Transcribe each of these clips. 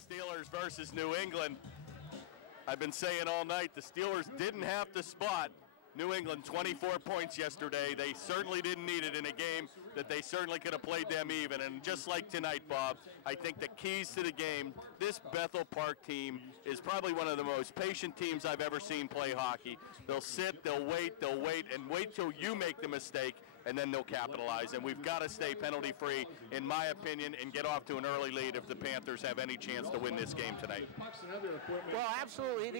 Steelers versus New England. I've been saying all night the Steelers didn't have to spot New England 24 points yesterday. They certainly didn't need it in a game that they certainly could have played them even. And just like tonight, Bob, I think the keys to the game, this Bethel Park team is probably one of the most patient teams I've ever seen play hockey. They'll sit, they'll wait, and wait till you make the mistake, and then they'll capitalize. And we've got to stay penalty-free, in my opinion, and get off to an early lead if the Panthers have any chance to win this game tonight. Well, absolutely.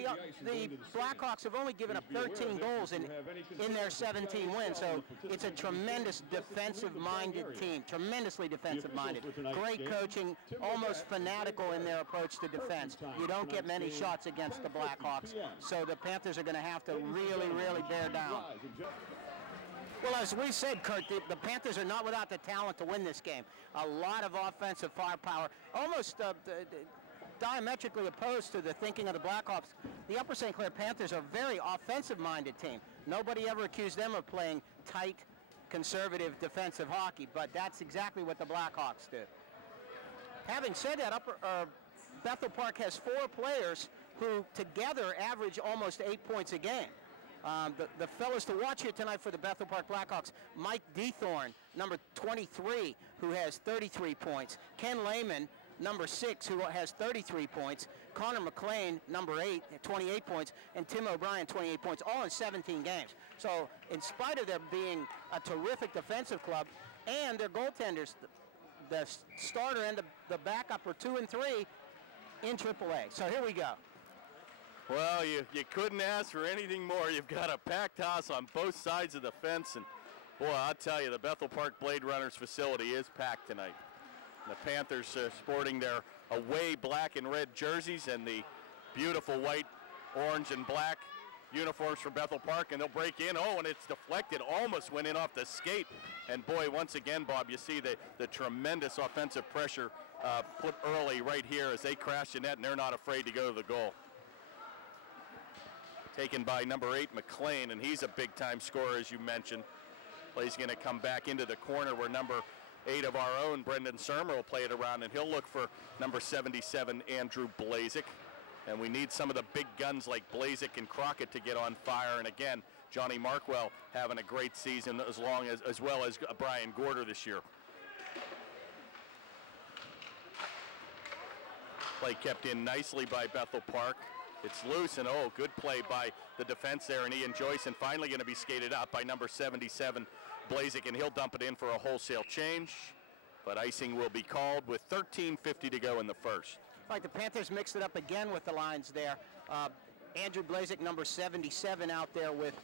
The Blackhawks have only given up 13 goals in their 17 wins, so it's a tremendous defensive-minded team, tremendously defensive-minded. Great coaching, almost fanatical in their approach to defense. You don't get many shots against the Blackhawks, so the Panthers are going to have to really, really bear down. Well, as we said, Kurt, the Panthers are not without the talent to win this game. A lot of offensive firepower, almost diametrically opposed to the thinking of the Blackhawks. The Upper St. Clair Panthers are a very offensive-minded team. Nobody ever accused them of playing tight, conservative, defensive hockey, but that's exactly what the Blackhawks do. Having said that, Bethel Park has 4 players who together average almost 8 points a game. The fellas to watch here tonight for the Bethel Park Blackhawks: Mike Dethorne, number 23, who has 33 points. Ken Lehman, number 6, who has 33 points. Connor McLean, number 8, 28 points. And Tim O'Brien, 28 points, all in 17 games. So in spite of them being a terrific defensive club, and their goaltenders, the starter and the backup are 2 and 3 in AAA. So here we go. Well, you couldn't ask for anything more. You've got a packed house on both sides of the fence, and boy, I'll tell you, the Bethel Park Blade Runners facility is packed tonight. The Panthers sporting their away black and red jerseys and the beautiful white, orange, and black uniforms for Bethel Park, and they'll break in. Oh, and it's deflected, almost went in off the skate. And boy, once again, Bob, you see the tremendous offensive pressure put early right here as they crash the net, and they're not afraid to go to the goal. Taken by number 8, McLean, and he's a big-time scorer, as you mentioned. Play's going to come back into the corner where number 8 of our own, Brendan Surmer, will play it around, and he'll look for number 77, Andrew Blazik. And we need some of the big guns like Blazik and Crockett to get on fire. And again, Johnny Markwell having a great season as well as Brian Gorder this year. Play kept in nicely by Bethel Park. It's loose, and good play by the defense there, and Ian Joyce, and finally going to be skated up by number 77, Blazik, and he'll dump it in for a wholesale change. But icing will be called with 13:50 to go in the first. Like the Panthers mixed it up again with the lines there. Andrew Blazik, number 77, out there with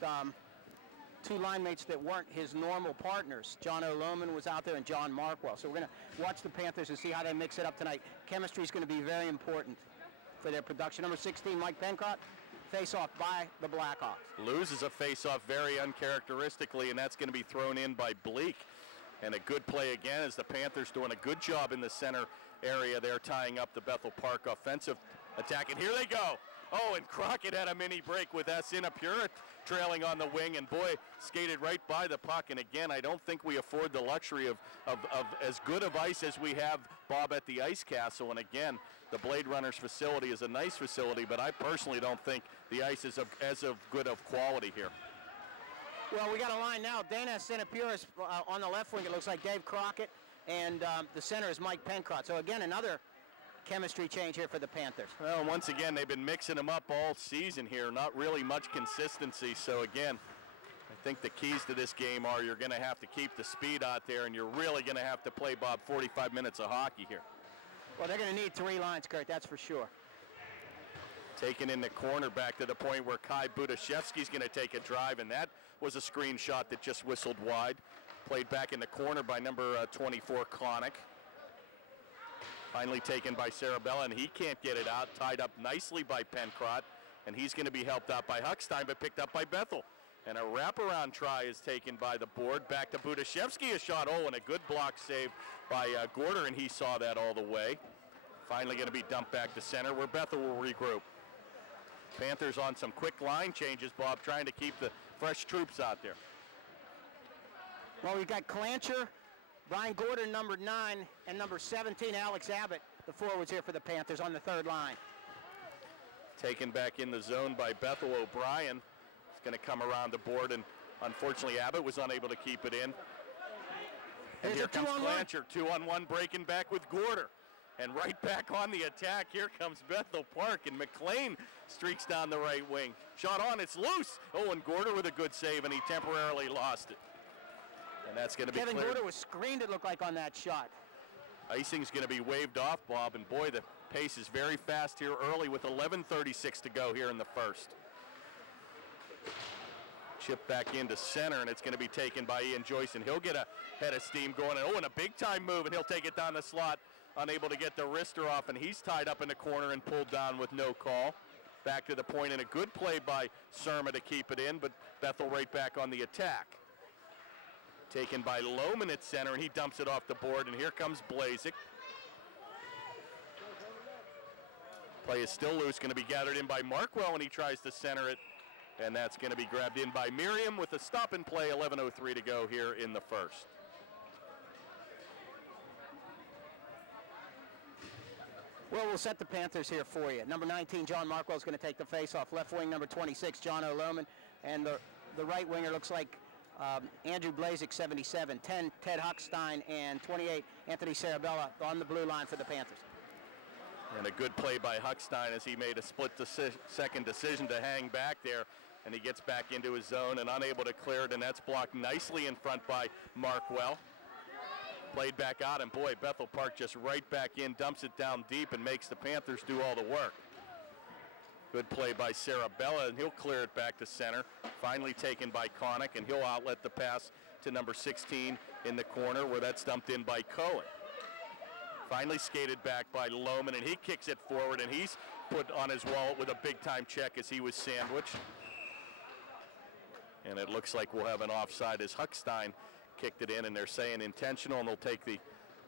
2 line mates that weren't his normal partners. John O'Lohman was out there and John Markwell. So we're going to watch the Panthers and see how they mix it up tonight. Chemistry is going to be very important for their production. Number 16, Mike Pencott, face-off by the Blackhawks. Loses a face-off very uncharacteristically, and that's going to be thrown in by Bleak. And a good play again as the Panthers doing a good job in the center area there, tying up the Bethel Park offensive attack. And here they go. Oh, and Crockett had a mini break with Sinapura trailing on the wing, and boy, skated right by the puck. And again, I don't think we afford the luxury of as good of ice as we have, Bob, at the Ice Castle. And again, the Blade Runners facility is a nice facility, but I personally don't think the ice is as good of quality here. Well, we got a line now. Dana Sinapura is on the left wing. It looks like Dave Crockett, and the center is Mike Pencott. So again, another chemistry change here for the Panthers. Well, once again, they've been mixing them up all season here. Not really much consistency. So again, I think the keys to this game are you're going to have to keep the speed out there, and you're really going to have to play, Bob, 45 minutes of hockey here. Well, they're going to need 3 lines, Kurt, that's for sure. Taken in the corner back to the point where Kai Budashevsky's going to take a drive, and that was a screen shot that just whistled wide. Played back in the corner by number 24, Klonick. Finally taken by Sarabella, and he can't get it out. Tied up nicely by Pencott, and he's going to be helped out by Huckstein, but picked up by Bethel. And a wraparound try is taken by the board. Back to Budashevsky, a shot. Oh, and a good block save by Gorder, and he saw that all the way. Finally going to be dumped back to center where Bethel will regroup. Panthers on some quick line changes, Bob, trying to keep the fresh troops out there. Well, we've got Clancher, Brian Gordon, number 9, and number 17, Alex Abbott, the forwards here for the Panthers on the third line. Taken back in the zone by Bethel. O'Brien is going to come around the board, and unfortunately Abbott was unable to keep it in. And here comes Clancher, 2-on-1, breaking back with Gorder. And right back on the attack, here comes Bethel Park, and McLean streaks down the right wing. Shot on, it's loose. Oh, and Gorder with a good save, and he temporarily lost it. And that's going to be Kevin cleared. Gorder was screened, it looked like, on that shot. Icing's going to be waved off, Bob, and boy, the pace is very fast here early with 11:36 to go here in the first. Chip back into center, and it's going to be taken by Ian Joyce, and he'll get a head of steam going. And a big-time move, and he'll take it down the slot, unable to get the wrister off, and he's tied up in the corner and pulled down with no call. Back to the point, and a good play by Surma to keep it in, but Bethel right back on the attack. Taken by Lohman at center, and he dumps it off the board, and here comes Blazik. Play is still loose, going to be gathered in by Markwell, and he tries to center it, and that's going to be grabbed in by Miriam with a stop and play, 11:03 to go here in the first. Well, we'll set the Panthers here for you. Number 19, John Markwell is going to take the face-off. Left wing, number 26, John O'Lohman, and the right winger looks like Andrew Blazik, 77, 10, Ted Huckstein, and 28, Anthony Sarabella on the blue line for the Panthers. And a good play by Huckstein as he made a split-second decision to hang back there, and he gets back into his zone and unable to clear it, and that's blocked nicely in front by Markwell. Played back out, and boy, Bethel Park just right back in, dumps it down deep, and makes the Panthers do all the work. Good play by Sarabella, and he'll clear it back to center. Finally taken by Connick, and he'll outlet the pass to number 16 in the corner, where that's dumped in by Cohen. Finally skated back by Lohman, and he kicks it forward, and he's put on his wallet with a big-time check as he was sandwiched. And it looks like we'll have an offside as Huckstein kicked it in, and they're saying intentional, and they'll take the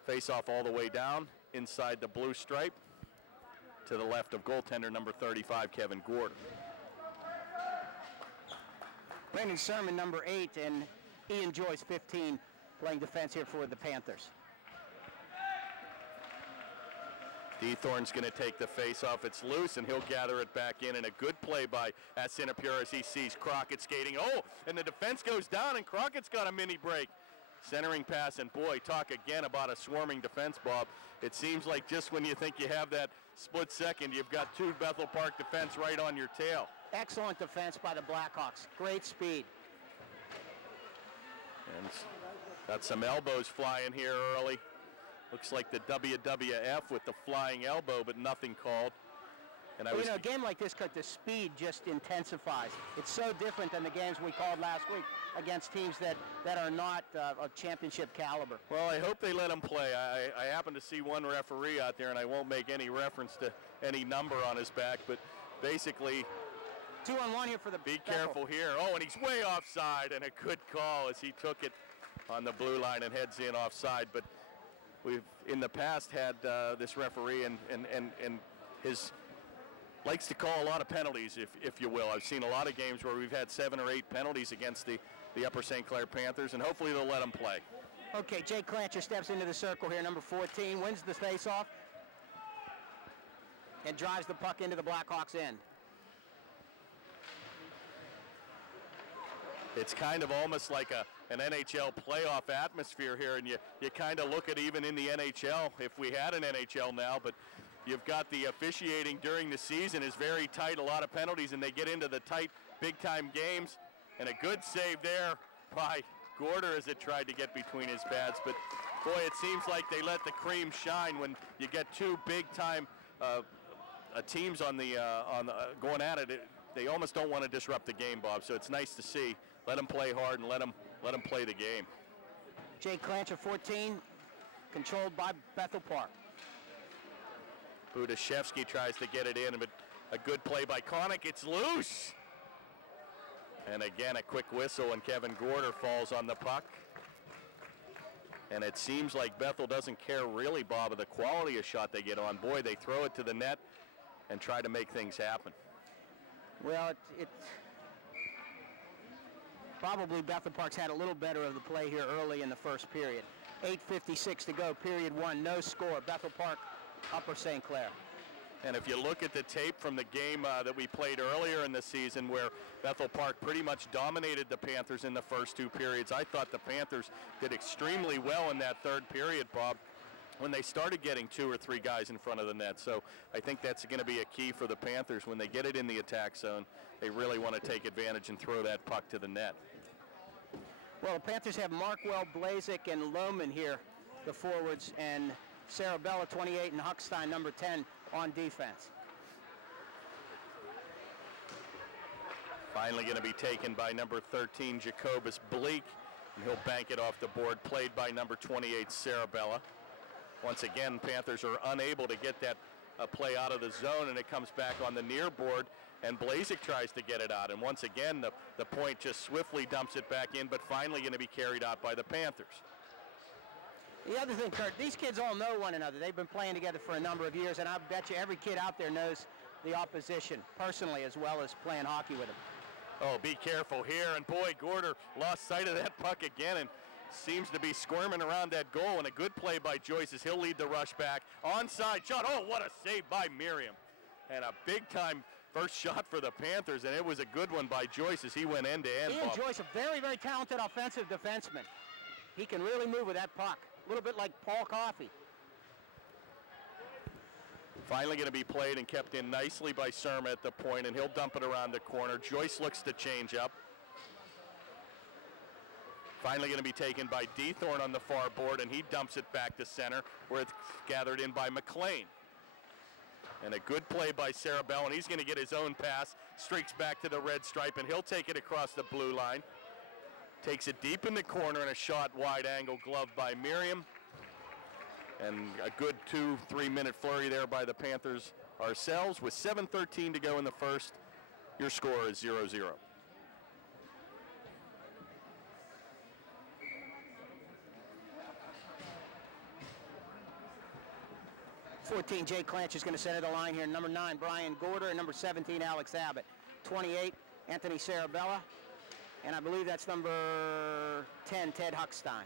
face-off all the way down inside the blue stripe to the left of goaltender number 35, Kevin Gorder. Brandon Sermon, number 8, and Ian Joyce, 15, playing defense here for the Panthers. Dethorn's going to take the face-off. It's loose, and he'll gather it back in. And a good play by Asinapure as he sees Crockett skating. Oh, and the defense goes down, and Crockett's got a mini break. Centering pass, and boy, talk again about a swarming defense, Bob. It seems like just when you think you have that split second, you've got two Bethel Park defense right on your tail. Excellent defense by the Blackhawks. Great speed. And got some elbows flying here early. Looks like the WWF with the flying elbow, but nothing called. And a game like this, Kurt, the speed just intensifies. It's so different than the games we called last week against teams that are not of championship caliber. Well, I hope they let them play. I happen to see one referee out there, and I won't make any reference to any number on his back, but basically 2-on-1 here for the Be careful here. Oh, and he's way offside, and a good call as he took it on the blue line and heads in offside. But we've in the past had this referee and his likes to call a lot of penalties, if you will. I've seen a lot of games where we've had 7 or 8 penalties against the Upper St. Clair Panthers, and hopefully they'll let them play. Okay, Jake Clancher steps into the circle here, number 14, wins the faceoff and drives the puck into the Blackhawks' end. It's kind of almost like an NHL playoff atmosphere here, and you kind of look at even in the NHL, if we had an NHL now, but you've got the officiating during the season is very tight, a lot of penalties, and they get into the tight, big-time games, and a good save there by Gorder as it tried to get between his pads. But, boy, it seems like they let the cream shine when you get two big-time teams on the going at it. They almost don't want to disrupt the game, Bob, so it's nice to see. Let them play hard and let them play the game. Jake Clancher, 14, controlled by Bethel Park. Budashevsky tries to get it in, but a good play by Connick. It's loose. And again, a quick whistle, and Kevin Gorder falls on the puck. And it seems like Bethel doesn't care really, Bob, of the quality of shot they get on. Boy, they throw it to the net and try to make things happen. Well, probably Bethel Park's had a little better of the play here early in the first period. 8:56 to go, period 1, no score. Bethel Park Upper St. Clair. And if you look at the tape from the game that we played earlier in the season where Bethel Park pretty much dominated the Panthers in the first 2 periods, I thought the Panthers did extremely well in that third period, Bob, when they started getting 2 or 3 guys in front of the net. So I think that's going to be a key for the Panthers. When they get it in the attack zone, they really want to take advantage and throw that puck to the net. Well, the Panthers have Markwell, Blazik, and Lohman here, the forwards, and Sarabella, 28, and Huckstein, number 10, on defense. Finally going to be taken by number 13, Jacobus Bleak, and he'll bank it off the board, played by number 28, Sarabella. Once again, Panthers are unable to get that play out of the zone, and it comes back on the near board, and Blazik tries to get it out. And once again, the point just swiftly dumps it back in, but finally going to be carried out by the Panthers. The other thing, Kurt, these kids all know one another. They've been playing together for a number of years, and I bet you every kid out there knows the opposition personally as well as playing hockey with them. Oh, be careful here, and boy, Gorder lost sight of that puck again and seems to be squirming around that goal, and a good play by Joyce as he'll lead the rush back. Onside shot, oh, what a save by Miriam. And a big-time first shot for the Panthers, and it was a good one by Joyce as he went end-to-end. Ian Joyce, a very, very talented offensive defenseman. He can really move with that puck. A little bit like Paul Coffey. Finally going to be played and kept in nicely by Surma at the point, and he'll dump it around the corner. Joyce looks to change up. Finally going to be taken by Dethorne on the far board, and he dumps it back to center where it's gathered in by McLean. And a good play by Sarabella, and he's going to get his own pass, streaks back to the red stripe, and he'll take it across the blue line. Takes it deep in the corner, and a shot wide angle glove by Miriam. And a good 2-3 minute flurry there by the Panthers ourselves. With 7:13 to go in the first, your score is 0-0. Jake Clanch is going to center the line here. Number 9, Brian Gorder, and number 17, Alex Abbott. 28, Anthony Sarabella. And I believe that's number 10, Ted Huckstein.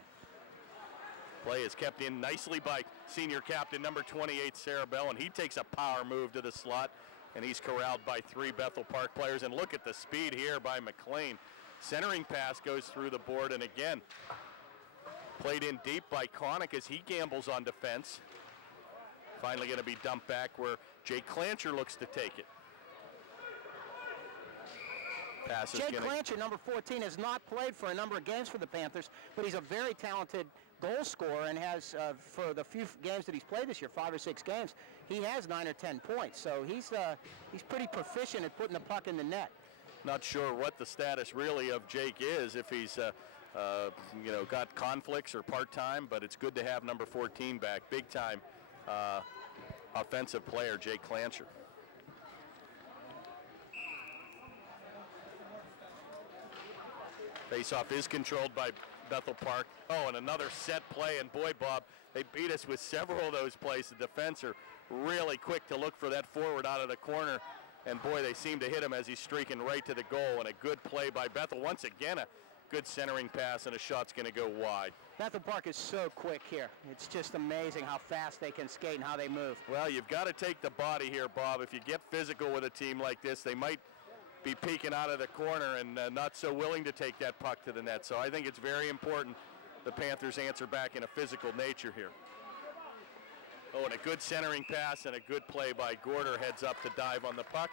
Play is kept in nicely by senior captain number 28, Sarabella, and he takes a power move to the slot, and he's corralled by 3 Bethel Park players. And look at the speed here by McLean. Centering pass goes through the board, and again, played in deep by Connick as he gambles on defense. Finally going to be dumped back where Jake Clancher looks to take it. Jake Clancher, number 14, has not played for a number of games for the Panthers, but he's a very talented goal scorer and has, for the few games that he's played this year, 5 or 6 games, he has 9 or 10 points. So he's pretty proficient at putting the puck in the net. Not sure what the status really of Jake is, if he's got conflicts or part-time, but it's good to have number 14 back. Big-time offensive player, Jake Clancher. Face-off is controlled by Bethel Park. Oh, and another set play, and boy, Bob, they beat us with several of those plays. The defense are really quick to look for that forward out of the corner, and boy, they seem to hit him as he's streaking right to the goal, and a good play by Bethel. Once again, a good centering pass, and a shot's going to go wide. Bethel Park is so quick here. It's just amazing how fast they can skate and how they move. Well, you've got to take the body here, Bob. If you get physical with a team like this, they might be peeking out of the corner and not so willing to take that puck to the net. So I think it's very important the Panthers answer back in a physical nature here. Oh, and a good centering pass and a good play by Gorder. Heads up to dive on the puck.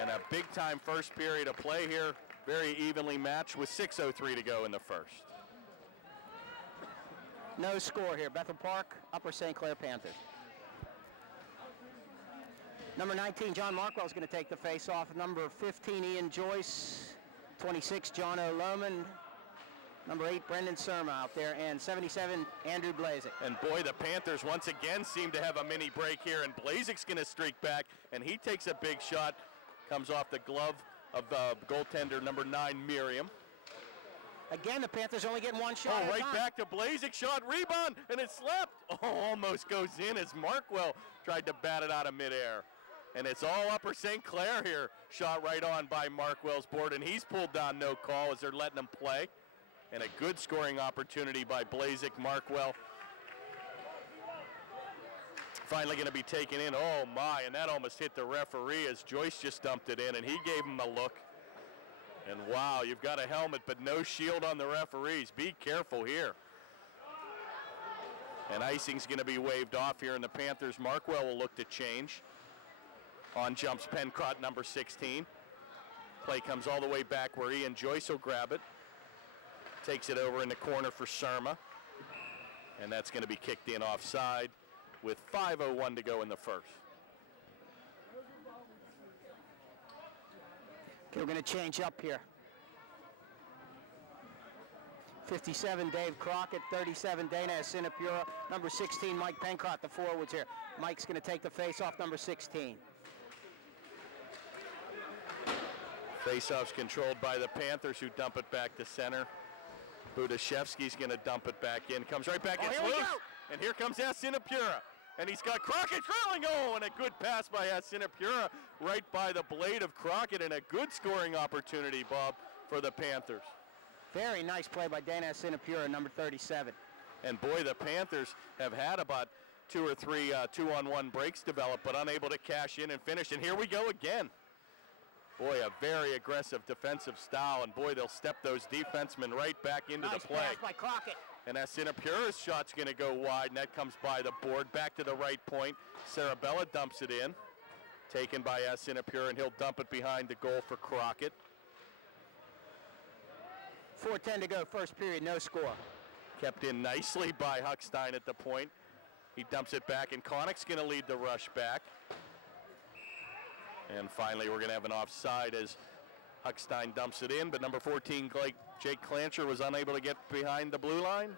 And a big-time first period of play here. Very evenly matched with 6:03 to go in the first. No score here. Bethel Park, Upper St. Clair Panthers. Number 19, John Markwell is going to take the face-off. Number 15, Ian Joyce. 26, John O'Lohman. Number 8, Brendan Surma out there. And 77, Andrew Blazik. And boy, the Panthers once again seem to have a mini break here. And Blazik's going to streak back. And he takes a big shot. Comes off the glove of goaltender number 9, Miriam. Again, the Panthers only getting one shot. Oh, right back to Blazik. Shot, rebound, and it slept. Oh, almost goes in as Markwell tried to bat it out of midair. And it's all Upper St. Clair here. Shot right on by Markwell's board, and he's pulled down no call as they're letting him play. And a good scoring opportunity by Blazik. Markwell Finally going to be taken in. Oh, my, and that almost hit the referee as Joyce just dumped it in, and he gave him a look. And, wow, you've got a helmet but no shield on the referees. Be careful here. And icing's going to be waved off here, and the Panthers, Markwell will look to change. On jumps Pencott, number 16. Play comes all the way back where Ian Joyce will grab it. Takes it over in the corner for Surma. And that's going to be kicked in offside with 5:01 to go in the first. Okay, we're going to change up here. 57, Dave Crockett. 37, Dana Sinapura. Number 16, Mike Pencott, the forwards here. Mike's going to take the face-off, number 16. Face-off's controlled by the Panthers, who dump it back to center. Budashevsky's going to dump it back in. Comes right back. It's loose. And here comes Sinapura. And he's got Crockett trailing. Oh, and a good pass by Sinapura right by the blade of Crockett, and a good scoring opportunity, Bob, for the Panthers. Very nice play by Dana Sinapura, number 37. And boy, the Panthers have had about 2 or 3 2-on-1 breaks develop, but unable to cash in and finish. And here we go again. Boy, a very aggressive defensive style, and boy, they'll step those defensemen right back into the play. Nice pass by Crockett. And Sinapura's shot's going to go wide, and that comes by the board, back to the right point. Sarabella dumps it in, taken by Sinapura, and he'll dump it behind the goal for Crockett. 4:10 to go, first period, no score. Kept in nicely by Huckstein at the point. He dumps it back, and Connick's going to lead the rush back. And finally, we're going to have an offside as Huckstein dumps it in, but number 14, Jake Clancher, was unable to get behind the blue line.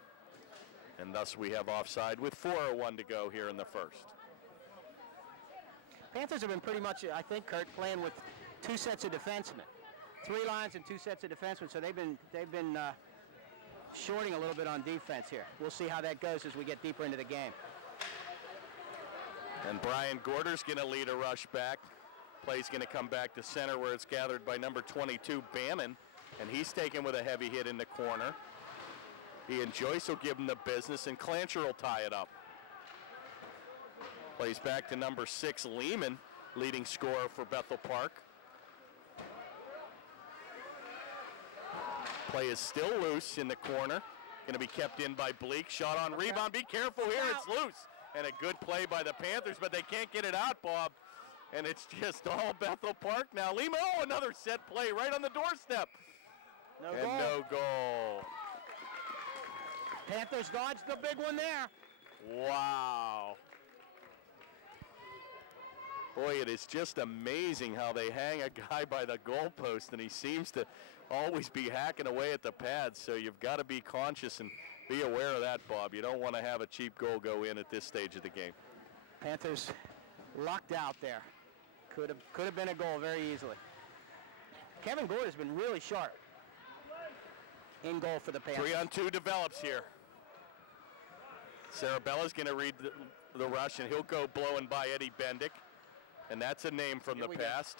And thus we have offside with 4:01 to go here in the first. Panthers have been pretty much, I think, Kurt, playing with 2 sets of defensemen. 3 lines and 2 sets of defensemen, so they've been shorting a little bit on defense here. We'll see how that goes as we get deeper into the game. And Brian Gorder's going to lead a rush back. Play's going to come back to center where it's gathered by number 22, Bannon, and he's taken with a heavy hit in the corner. Ian Joyce will give him the business, and Clancher will tie it up. Plays back to number 6, Lehman, leading scorer for Bethel Park. Play is still loose in the corner. Going to be kept in by Bleak. Shot on rebound. Be careful here. It's loose. And a good play by the Panthers, but they can't get it out, Bob. And it's just all Bethel Park now. Lehman, oh, another set play right on the doorstep. No goal. Panthers dodged the big one there. Wow. Boy, it is just amazing how they hang a guy by the goalpost, and he seems to always be hacking away at the pads, so you've got to be conscious and be aware of that, Bob. You don't want to have a cheap goal go in at this stage of the game. Panthers locked out there. Could have been a goal very easily. Kevin Gord has been really sharp in goal for the Panthers. 3-on-2 develops here. Sarabella's going to read the rush, and he'll go blowing by Eddie Bendick. And that's a name from the past.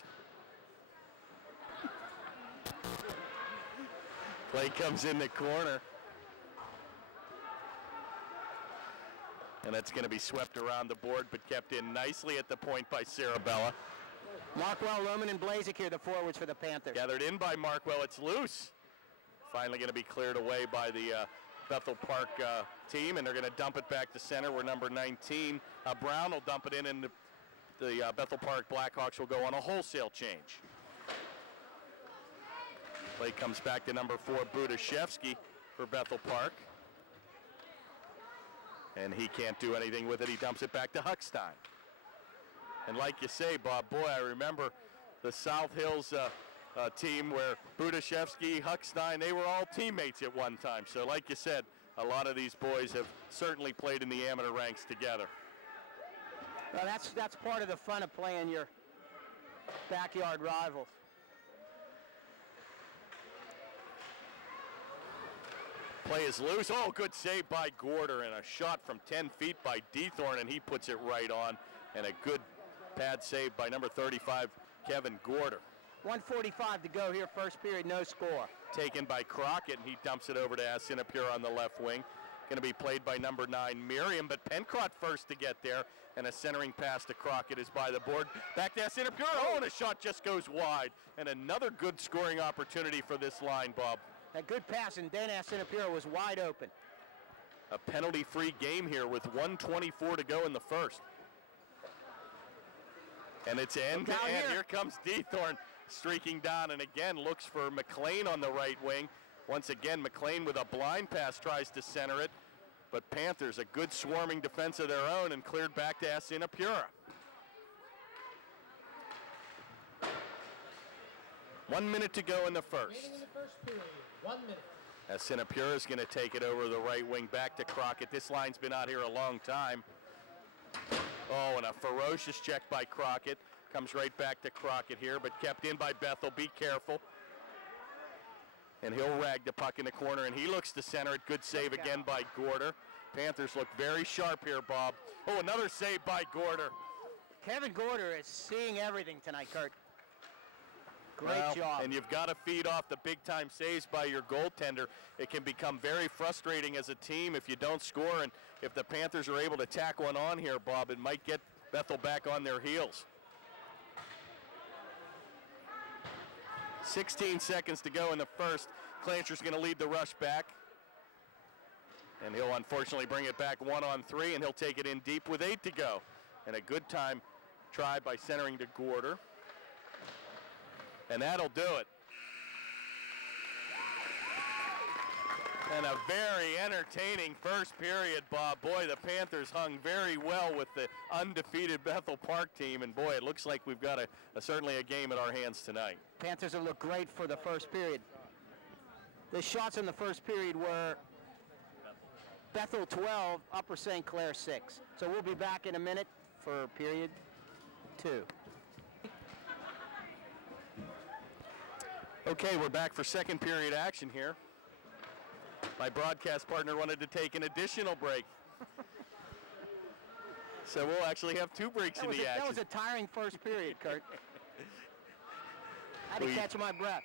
Play comes in the corner. And that's going to be swept around the board, but kept in nicely at the point by Sarabella. Markwell, Lohman, and Blazik here, the forwards for the Panthers. Gathered in by Markwell. It's loose. Finally going to be cleared away by the Bethel Park team, and they're going to dump it back to center where number 19, Brown, will dump it in, and the Bethel Park Blackhawks will go on a wholesale change. Play comes back to number 4, Budashevsky for Bethel Park. And he can't do anything with it. He dumps it back to Huckstein. And like you say, Bob, boy, I remember the South Hills team where Budashevsky, Huckstein, they were all teammates at one time. So like you said, a lot of these boys have certainly played in the amateur ranks together. Well, that's part of the fun of playing your backyard rivals. Play is loose. Oh, good save by Gorder, and a shot from 10 feet by Dethorn, and he puts it right on. And a good pad save by number 35, Kevin Gorder. 1:45 to go here, first period, no score. Taken by Crockett, and he dumps it over to Sinapura on the left wing. going to be played by number 9, Miriam, but Pencrott first to get there, and a centering pass to Crockett is by the board. Back to Sinapura, and a shot just goes wide, and another good scoring opportunity for this line, Bob. A good pass, and Dan Sinapura was wide open. A penalty-free game here with 1:24 to go in the first. And it's end-to-end. Here comes Dethorn streaking down, and again looks for McLean on the right wing. Once again, McLean with a blind pass tries to center it, but Panthers a good swarming defense of their own and cleared back to Sinapura. 1 minute to go in the first. In the first period, 1 minute. Sinapura is going to take it over the right wing back to Crockett. This line's been out here a long time. Oh, and a ferocious check by Crockett. Comes right back to Crockett here, but kept in by Bethel. Be careful. And he'll rag the puck in the corner, and he looks to center it. Good save again by Gorder. Panthers look very sharp here, Bob. Oh, another save by Gorder. Kevin Gorder is seeing everything tonight, Kurt. Great job. And you've got to feed off the big-time saves by your goaltender. It can become very frustrating as a team if you don't score, and if the Panthers are able to tack one on here, Bob, it might get Bethel back on their heels. 16 seconds to go in the first. Clancher's going to lead the rush back. And he'll unfortunately bring it back 1-on-3, and he'll take it in deep with 8 to go. And a good time try by centering to Gorder. And that'll do it. And a very entertaining first period, Bob. Boy, the Panthers hung very well with the undefeated Bethel Park team, and boy, it looks like we've got certainly a game in our hands tonight. Panthers have looked great for the first period. The shots in the first period were Bethel 12, Upper St. Clair 6. So we'll be back in a minute for period 2. Okay, we're back for second period action here. My broadcast partner wanted to take an additional break. So we'll actually have 2 breaks in the action. That was a tiring first period, Kurt. I had to catch my breath.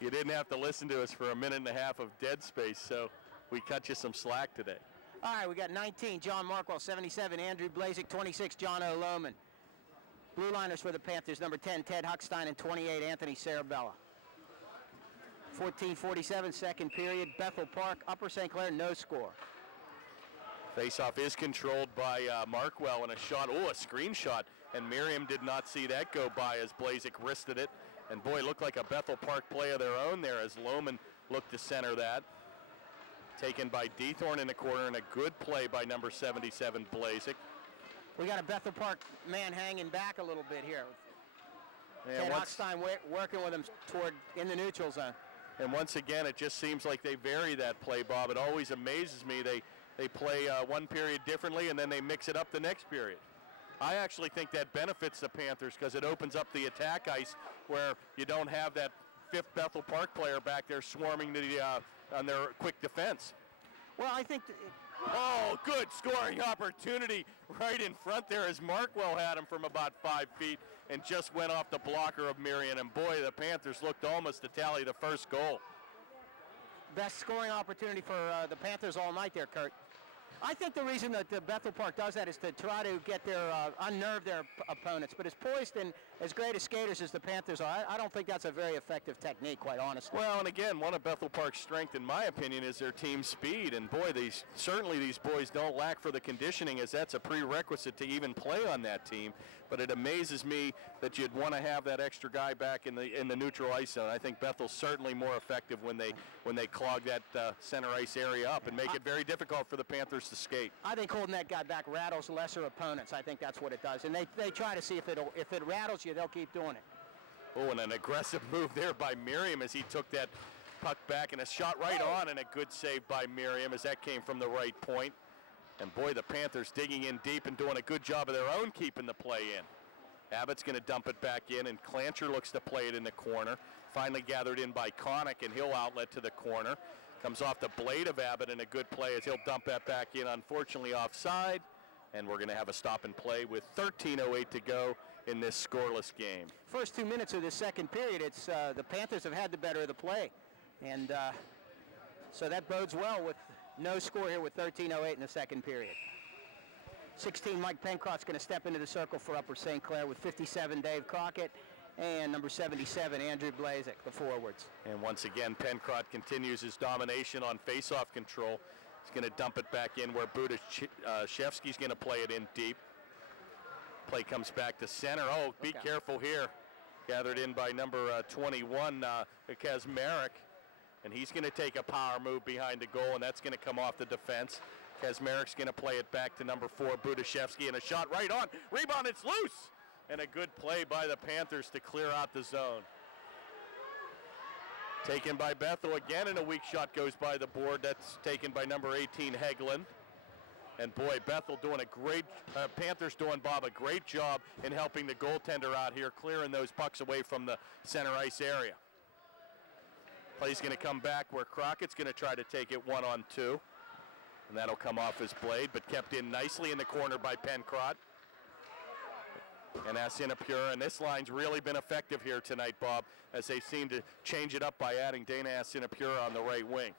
You didn't have to listen to us for a minute and a half of dead space, so we cut you some slack today. All right, we got 19, John Markwell, 77, Andrew Blazik, 26, John O'Lohman. Blue liners for the Panthers, number 10, Ted Huckstein, and 28, Anthony Sarabella. 14:47, second period, Bethel Park, Upper St. Clair, no score. Faceoff is controlled by Markwell, and a shot, a screenshot, and Miriam did not see that go by as Blazik wristed it. And boy, looked like a Bethel Park play of their own there as Lohman looked to center that. Taken by Dethorn in the corner, and a good play by number 77, Blazik. We got a Bethel Park man hanging back a little bit here. And Ted Huckstein working with him toward in the neutral zone. And once again, it just seems like they vary that play, Bob. It always amazes me. They play one period differently, and then they mix it up the next period. I actually think that benefits the Panthers because it opens up the attack ice where you don't have that 5th Bethel Park player back there swarming on their quick defense. Well, I think... Oh, good scoring opportunity right in front there as Markwell had him from about 5 feet and just went off the blocker of Miriam. And boy, the Panthers looked almost to tally the first goal. Best scoring opportunity for the Panthers all night there, Kurt. I think the reason that Bethel Park does that is to try to get unnerve their opponents. But as poised and as great as skaters as the Panthers are, I don't think that's a very effective technique, quite honestly. Well, and again, one of Bethel Park's strength, in my opinion, is their team speed. And boy, these boys don't lack for the conditioning, as that's a prerequisite to even play on that team. But it amazes me that you'd want to have that extra guy back in the neutral ice zone. I think Bethel's certainly more effective when they clog that center ice area up and make it very difficult for the Panthers to skate. I think holding that guy back rattles lesser opponents. I think that's what it does. And they try to see if it rattles you, they'll keep doing it. Oh, and an aggressive move there by Miriam as he took that puck back, and a shot right on, and a good save by Miriam as that came from the right point. And boy, the Panthers digging in deep and doing a good job of their own keeping the play in. Abbott's going to dump it back in, and Clancher looks to play it in the corner. Finally gathered in by Connick, and he'll outlet to the corner. Comes off the blade of Abbott, and a good play as he'll dump that back in, unfortunately offside. And we're going to have a stop and play with 13:08 to go in this scoreless game. First 2 minutes of the second period, it's the Panthers have had the better of the play. And so that bodes well with No score here with 13:08 in the second period. 16, Mike Pencroft's going to step into the circle for Upper St. Clair with 57, Dave Crockett, and number 77, Andrew Blazek, the forwards. And once again, Pencroft continues his domination on face-off control. He's going to dump it back in where Budashevsky's going to play it in deep. Play comes back to center. Oh, be careful here. Gathered in by number 21, Kazmarek. And he's going to take a power move behind the goal, and that's going to come off the defense. Kazmarek's going to play it back to number 4, Budashevsky, and a shot right on. Rebound, it's loose! And a good play by the Panthers to clear out the zone. Taken by Bethel again, and a weak shot goes by the board. That's taken by number 18, Hegland. And boy, Bethel doing a great, Panthers doing, Bob, a great job in helping the goaltender out here, clearing those pucks away from the center ice area. Play's going to come back where Crockett's going to try to take it 1-on-2. And that'll come off his blade, but kept in nicely in the corner by Pencroft. And Asinapura, and this line's really been effective here tonight, Bob, as they seem to change it up by adding Dana Asinapura on the right wing.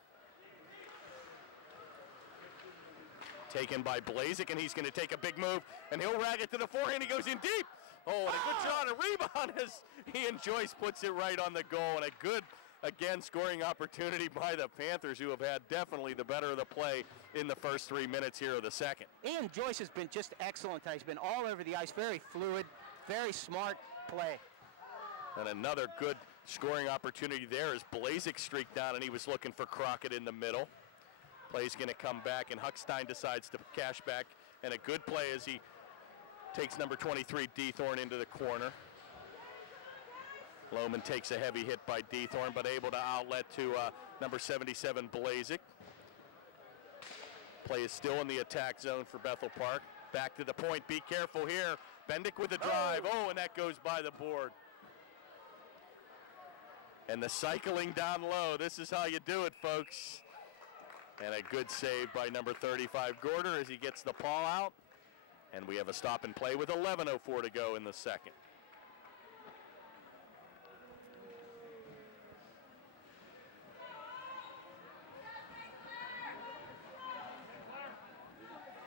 Taken by Blazek, and he's going to take a big move, and he'll rag it to the forehand. He goes in deep. Oh, and a good shot, a rebound as Ian Joyce puts it right on the goal, and a good, again, scoring opportunity by the Panthers, who have had definitely the better of the play in the first 3 minutes here of the second. Ian Joyce has been just excellent. He's been all over the ice, very fluid, very smart play. And another good scoring opportunity there as Blazek streaked down, and he was looking for Crockett in the middle. Play's going to come back, and Huckstein decides to cash back, and a good play as he takes number 23, Dethorn, into the corner. Lohman takes a heavy hit by Dethorn, but able to outlet to number 77, Blazek. Play is still in the attack zone for Bethel Park. Back to the point, be careful here. Bendick with the drive, and that goes by the board. And the cycling down low, this is how you do it, folks. And a good save by number 35, Gorder, as he gets the paw out. And we have a stop and play with 11:04 to go in the second.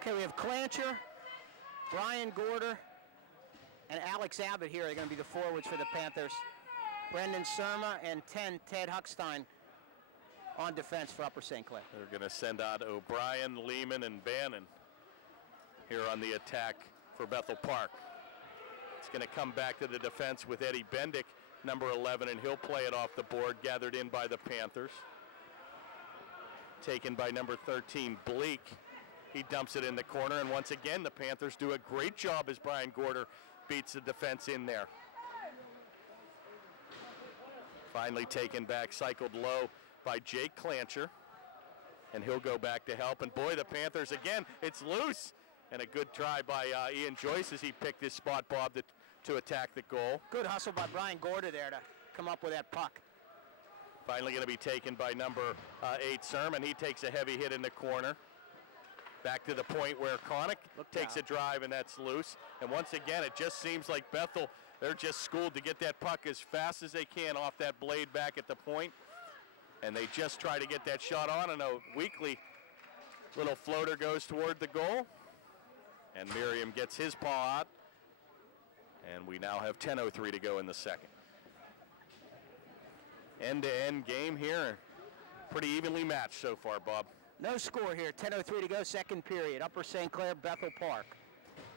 Okay, we have Clancher, Brian Gorder, and Alex Abbott here. They're going to be the forwards for the Panthers. Brendan Surma and 10, Ted Huckstein on defense for Upper St. Clair. They're going to send out O'Brien, Lehman, and Bannon here on the attack for Bethel Park. It's going to come back to the defense with Eddie Bendick, number 11, and he'll play it off the board, gathered in by the Panthers. Taken by number 13, Bleak. He dumps it in the corner, and once again, the Panthers do a great job as Brian Gorder beats the defense in there. Finally taken back, cycled low by Jake Clancher, and he'll go back to help. And boy, the Panthers, again, it's loose. And a good try by Ian Joyce as he picked his spot, Bob, to attack the goal. Good hustle by Brian Gorder there to come up with that puck. Finally going to be taken by number 8, Sermon. He takes a heavy hit in the corner. Back to the point where Connick takes a drive, and that's loose. And once again, it just seems like Bethel, they're just schooled to get that puck as fast as they can off that blade back at the point. And they just try to get that shot on, and a weakly little floater goes toward the goal. And Miriam gets his paw out. And we now have 10:03 to go in the second. End-to-end game here. Pretty evenly matched so far, Bob. No score here, 10:03 to go, second period. Upper St. Clair, Bethel Park.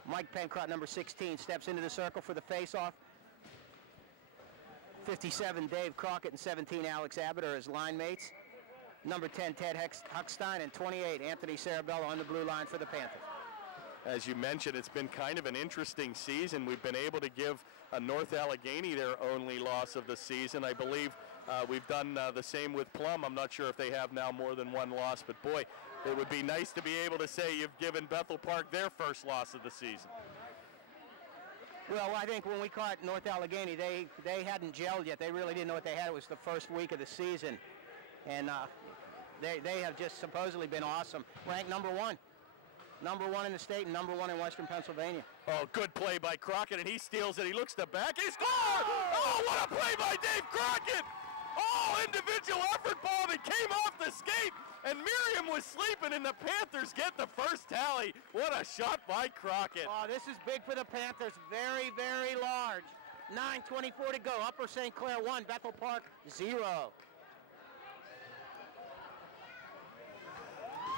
Mike Pencroft, number 16, steps into the circle for the face-off. 57, Dave Crockett, and 17, Alex Abbott are his line mates. Number 10, Ted Huckstein, and 28, Anthony Sarabello on the blue line for the Panthers. As you mentioned, it's been kind of an interesting season. We've been able to give North Allegheny their only loss of the season. I believe we've done the same with Plum. I'm not sure if they have now more than one loss, but boy, it would be nice to be able to say you've given Bethel Park their first loss of the season. Well, I think when we caught North Allegheny, they hadn't gelled yet. They really didn't know what they had. It was the first week of the season. And they have just supposedly been awesome. Ranked number one. Number one in the state and number one in Western Pennsylvania. Oh, good play by Crockett, and he steals it. He looks to back. He scored! Oh, what a play by Dave Crockett! Oh, individual effort ball that came off the skate and Miriam was sleeping, and the Panthers get the first tally. What a shot by Crockett. Oh, this is big for the Panthers. Very, very large. 9:24 to go. Upper St. Clair 1, Bethel Park 0.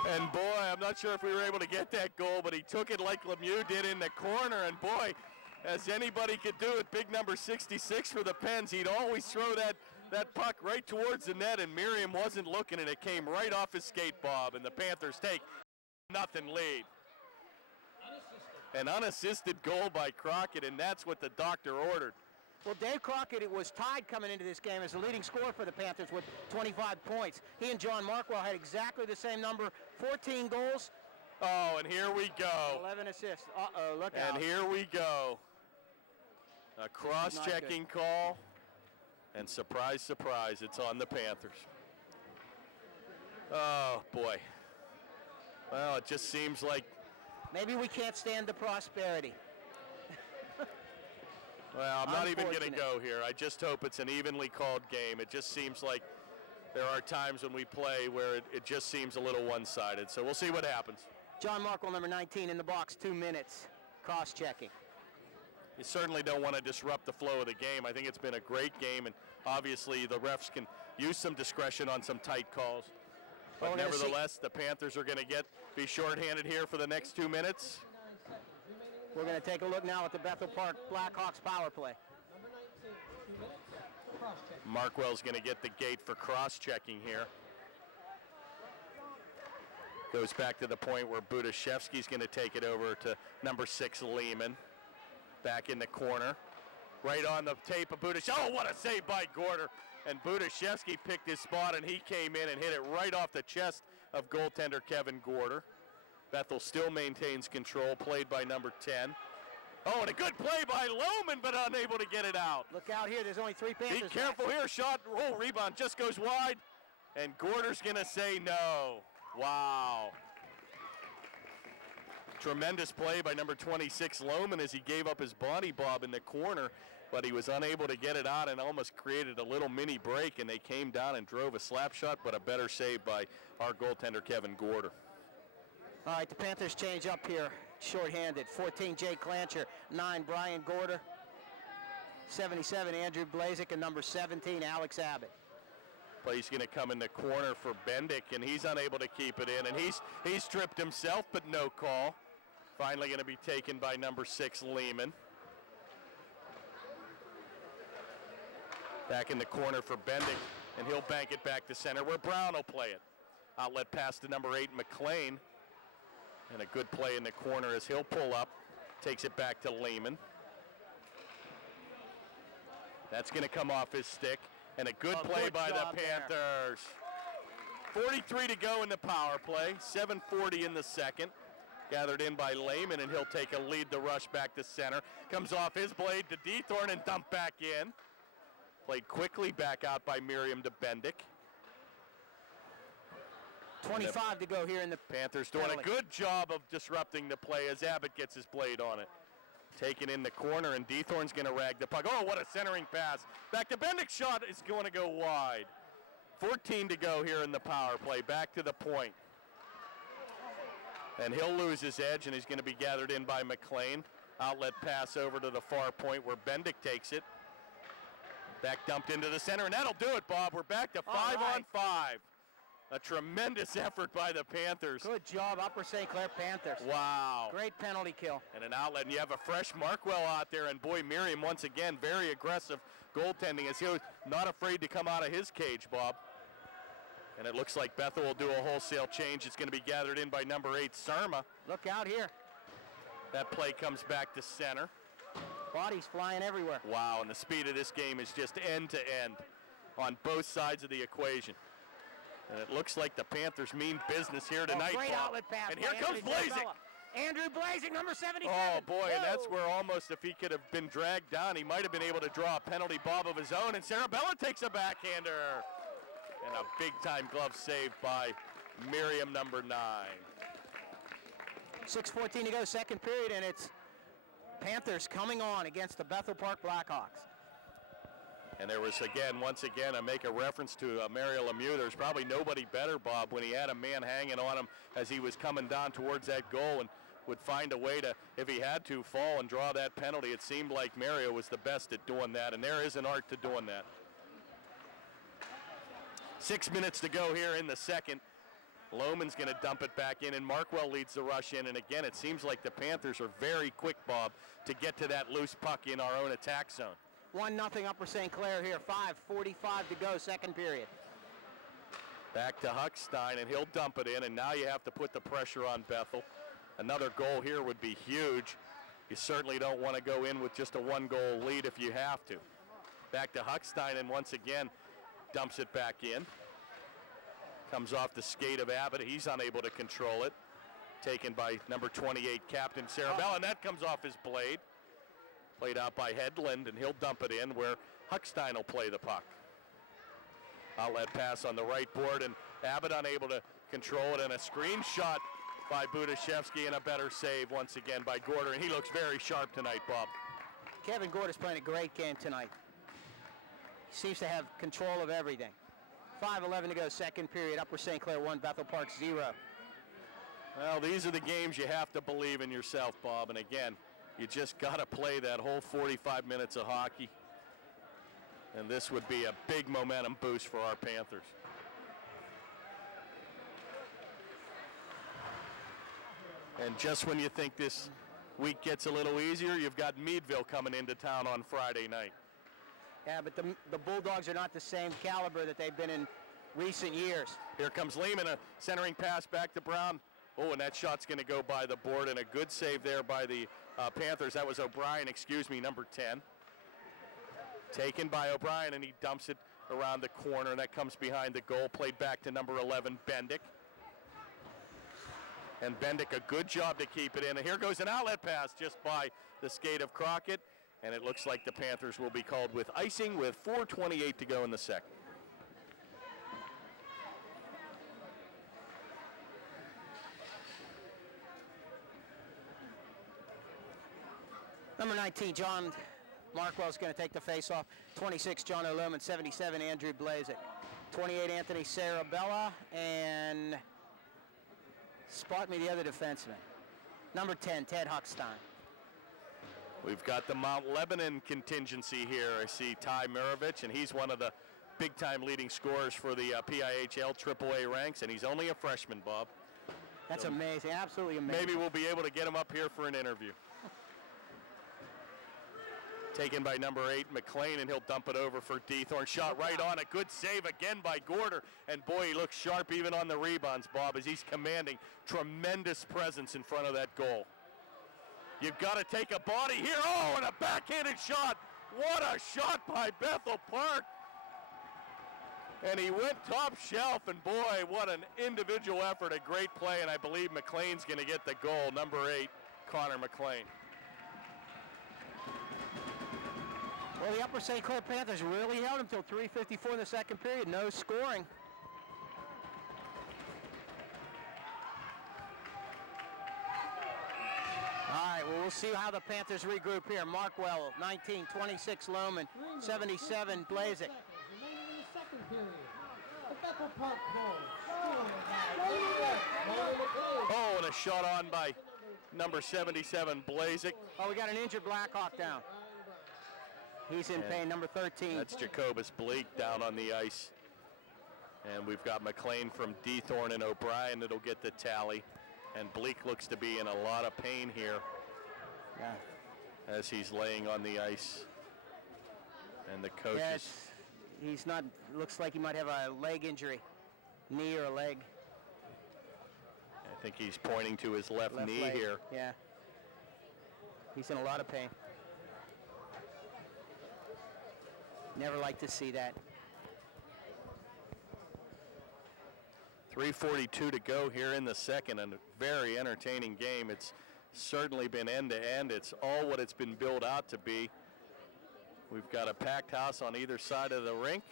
And boy, I'm not sure if we were able to get that goal, but he took it like Lemieux did in the corner. And boy, as anybody could do it, big number 66 for the Pens, he'd always throw that puck right towards the net, and Miriam wasn't looking, and it came right off his skate, Bob, and the Panthers take nothing lead. An unassisted goal by Crockett, and that's what the doctor ordered. Well, Dave Crockett was tied coming into this game as the leading scorer for the Panthers with 25 points. He and John Markwell had exactly the same number, 14 goals. Oh, and here we go. 11 assists. Uh-oh, look out. And here we go. A cross-checking call, and surprise, surprise, it's on the Panthers. Oh, boy. Well, it just seems like... Maybe we can't stand the prosperity. Well, I'm not even going to go here. I just hope it's an evenly called game. It just seems like there are times when we play where it just seems a little one-sided. So we'll see what happens. John Markwell, number 19, in the box, 2 minutes, cross-checking. You certainly don't want to disrupt the flow of the game. I think it's been a great game, and obviously the refs can use some discretion on some tight calls. But nevertheless, the Panthers are going to be shorthanded here for the next 2 minutes. We're going to take a look now at the Bethel Park Blackhawks power play. Markwell's going to get the gate for cross-checking here. Goes back to the point where Budashevsky's going to take it over to number 6, Lehman. Back in the corner. Right on the tape of Budashevsky. Oh, what a save by Gorder. And Budashevsky picked his spot, and he came in and hit it right off the chest of goaltender Kevin Gorder. Bethel still maintains control, played by number 10. Oh, and a good play by Lohman, but unable to get it out. Look out here, there's only 3 Panthers. Be careful here, shot, roll, rebound, just goes wide. And Gorder's gonna say no. Wow. Tremendous play by number 26, Lohman, as he gave up his body, Bob, in the corner, but he was unable to get it out and almost created a little mini break, and they came down and drove a slap shot, but a better save by our goaltender, Kevin Gorder. All right, the Panthers change up here, shorthanded. 14, Jake Clancher. 9, Brian Gorder. 77, Andrew Blazik, and number 17, Alex Abbott. Play's going to come in the corner for Bendick, and he's unable to keep it in, and he's tripped himself, but no call. Finally going to be taken by number 6, Lehman. Back in the corner for Bendick, and he'll bank it back to center where Brown will play it. Outlet pass to number 8, McLean. And a good play in the corner as he'll pull up, takes it back to Lehman. That's going to come off his stick, and a good play by the Panthers. 43 to go in the power play, 7:40 in the second. Gathered in by Lehman, and he'll take a lead to rush back to center. Comes off his blade to Dethorn and dumped back in. Played quickly back out by Miriam to Bendick. 25 to go here in the Panthers doing a good job of disrupting the play as Abbott gets his blade on it. Taken in the corner, and Dethorn's going to rag the puck. Oh, what a centering pass. Back to Bendick, shot is going to go wide. 14 to go here in the power play. Back to the point. And he'll lose his edge, and he's going to be gathered in by McLean. Outlet pass over to the far point where Bendick takes it. Back dumped into the center, and that'll do it, Bob. We're back to 5 on 5. A tremendous effort by the Panthers. Good job, Upper St. Clair Panthers. Wow. Great penalty kill. And an outlet, and you have a fresh Markwell out there, and boy, Miriam once again, very aggressive goaltending as he was not afraid to come out of his cage, Bob. And it looks like Bethel will do a wholesale change. It's going to be gathered in by number 8, Sarma. Look out here. That play comes back to center. Bodies flying everywhere. Wow, and the speed of this game is just end to end on both sides of the equation. And it looks like the Panthers mean business here tonight. Great outlet pass. And here comes Blazik. Andrew Blazik, number 77. Oh, boy, and that's where almost if he could have been dragged down, he might have been able to draw a penalty bob of his own. And Sarabella takes a backhander. And a big-time glove save by Miriam, number 9. 6:14 to go, second period, and it's Panthers coming on against the Bethel Park Blackhawks. And there was, once again, I make a reference to Mario Lemieux. There's probably nobody better, Bob, when he had a man hanging on him as he was coming down towards that goal and would find a way to, if he had to, fall and draw that penalty. It seemed like Mario was the best at doing that, and there is an art to doing that. 6 minutes to go here in the second. Lohman's going to dump it back in, and Markwell leads the rush in. And again, it seems like the Panthers are very quick, Bob, to get to that loose puck in our own attack zone. 1-0 Upper St. Clair here. 5:45 to go, second period. Back to Huckstein, and he'll dump it in, and now you have to put the pressure on Bethel. Another goal here would be huge. You certainly don't want to go in with just a one-goal lead if you have to. Back to Huckstein, and once again, dumps it back in. Comes off the skate of Abbott. He's unable to control it. Taken by number 28, Captain Sarabella, and that comes off his blade. Played out by Hedlund, and he'll dump it in where Huckstein will play the puck. Outlet pass on the right board, and Abbott unable to control it, and a screen shot by Budashevsky, and a better save once again by Gorder, and he looks very sharp tonight, Bob. Kevin Gorder's playing a great game tonight. He seems to have control of everything. 5:11 to go, second period. Upper St. Clair 1, Bethel Park 0. Well, these are the games you have to believe in yourself, Bob, and again, you just got to play that whole 45 minutes of hockey, and this would be a big momentum boost for our Panthers. And just when you think this week gets a little easier, you've got Meadville coming into town on Friday night. Yeah, but the Bulldogs are not the same caliber that they've been in recent years. Here comes Lehman, a centering pass back to Brown. Oh, and that shot's going to go by the board, and a good save there by the Panthers. That was O'Brien, number 10. Taken by O'Brien, and he dumps it around the corner, and that comes behind the goal. Played back to number 11, Bendick. And Bendick, a good job to keep it in. And here goes an outlet pass just by the skate of Crockett. And it looks like the Panthers will be called with icing with 4:28 to go in the second. Number 19, John Markwell's going to take the face-off. 26, John O'Lohman. 77, Andrew Blazek. 28, Anthony Sarabella. And spot me the other defenseman. Number 10, Ted Huckstein. We've got the Mount Lebanon contingency here. I see Ty Mirovich, and he's one of the big-time leading scorers for the PIHL AAA ranks, and he's only a freshman, Bob. That's amazing, absolutely amazing. Maybe we'll be able to get him up here for an interview. Taken by number 8, McLean, and he'll dump it over for Deethorn. Shot right on it. Good save again by Gorder. And boy, he looks sharp even on the rebounds, Bob, as he's commanding tremendous presence in front of that goal. You've got to take a body here. Oh, and a backhanded shot. What a shot by Bethel Park. And he went top shelf, and boy, what an individual effort, a great play, and I believe McLean's going to get the goal, number 8, Connor McLean. Well, the Upper St. Clair Panthers really held him until 3:54 in the second period. No scoring. All right, well, we'll see how the Panthers regroup here. Markwell, 19, 26, Lohman, 77, Blazek. Oh, and a shot on by number 77, Blazek. Oh, we got an injured Blackhawk down. He's in pain, number 13. That's Jacobus Bleak down on the ice. And we've got McLean from Deethorn and O'Brien that'll get the tally. And Bleak looks to be in a lot of pain here. Yeah. As he's laying on the ice. And the coaches. Yeah, he's not, looks like he might have a leg injury, knee or a leg. I think he's pointing to his left knee leg. here. Yeah. He's in a lot of pain. Never like to see that. 3:42 to go here in the second, and a very entertaining game. It's certainly been end-to-end. It's all what it's been built out to be. We've got a packed house on either side of the rink.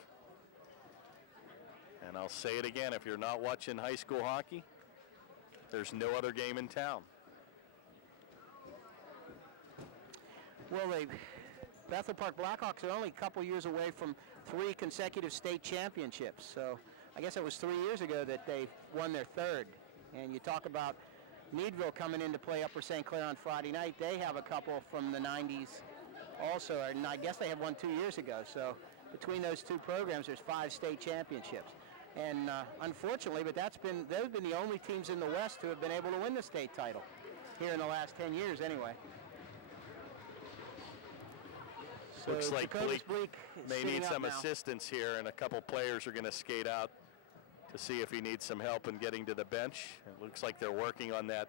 And I'll say it again, if you're not watching high school hockey, there's no other game in town. Well, Bethel Park Blackhawks are only a couple years away from 3 consecutive state championships. So I guess it was 3 years ago that they won their 3rd. And you talk about Meadville coming in to play Upper St. Clair on Friday night. They have a couple from the 90s also, and I guess they have one 2 years ago. So between those 2 programs, there's 5 state championships. And unfortunately, but those have been the only teams in the West who have been able to win the state title here in the last 10 years anyway. So looks like Bleak may need some now. assistance here, and a couple players are going to skate out to see if he needs some help in getting to the bench. It looks like they're working on that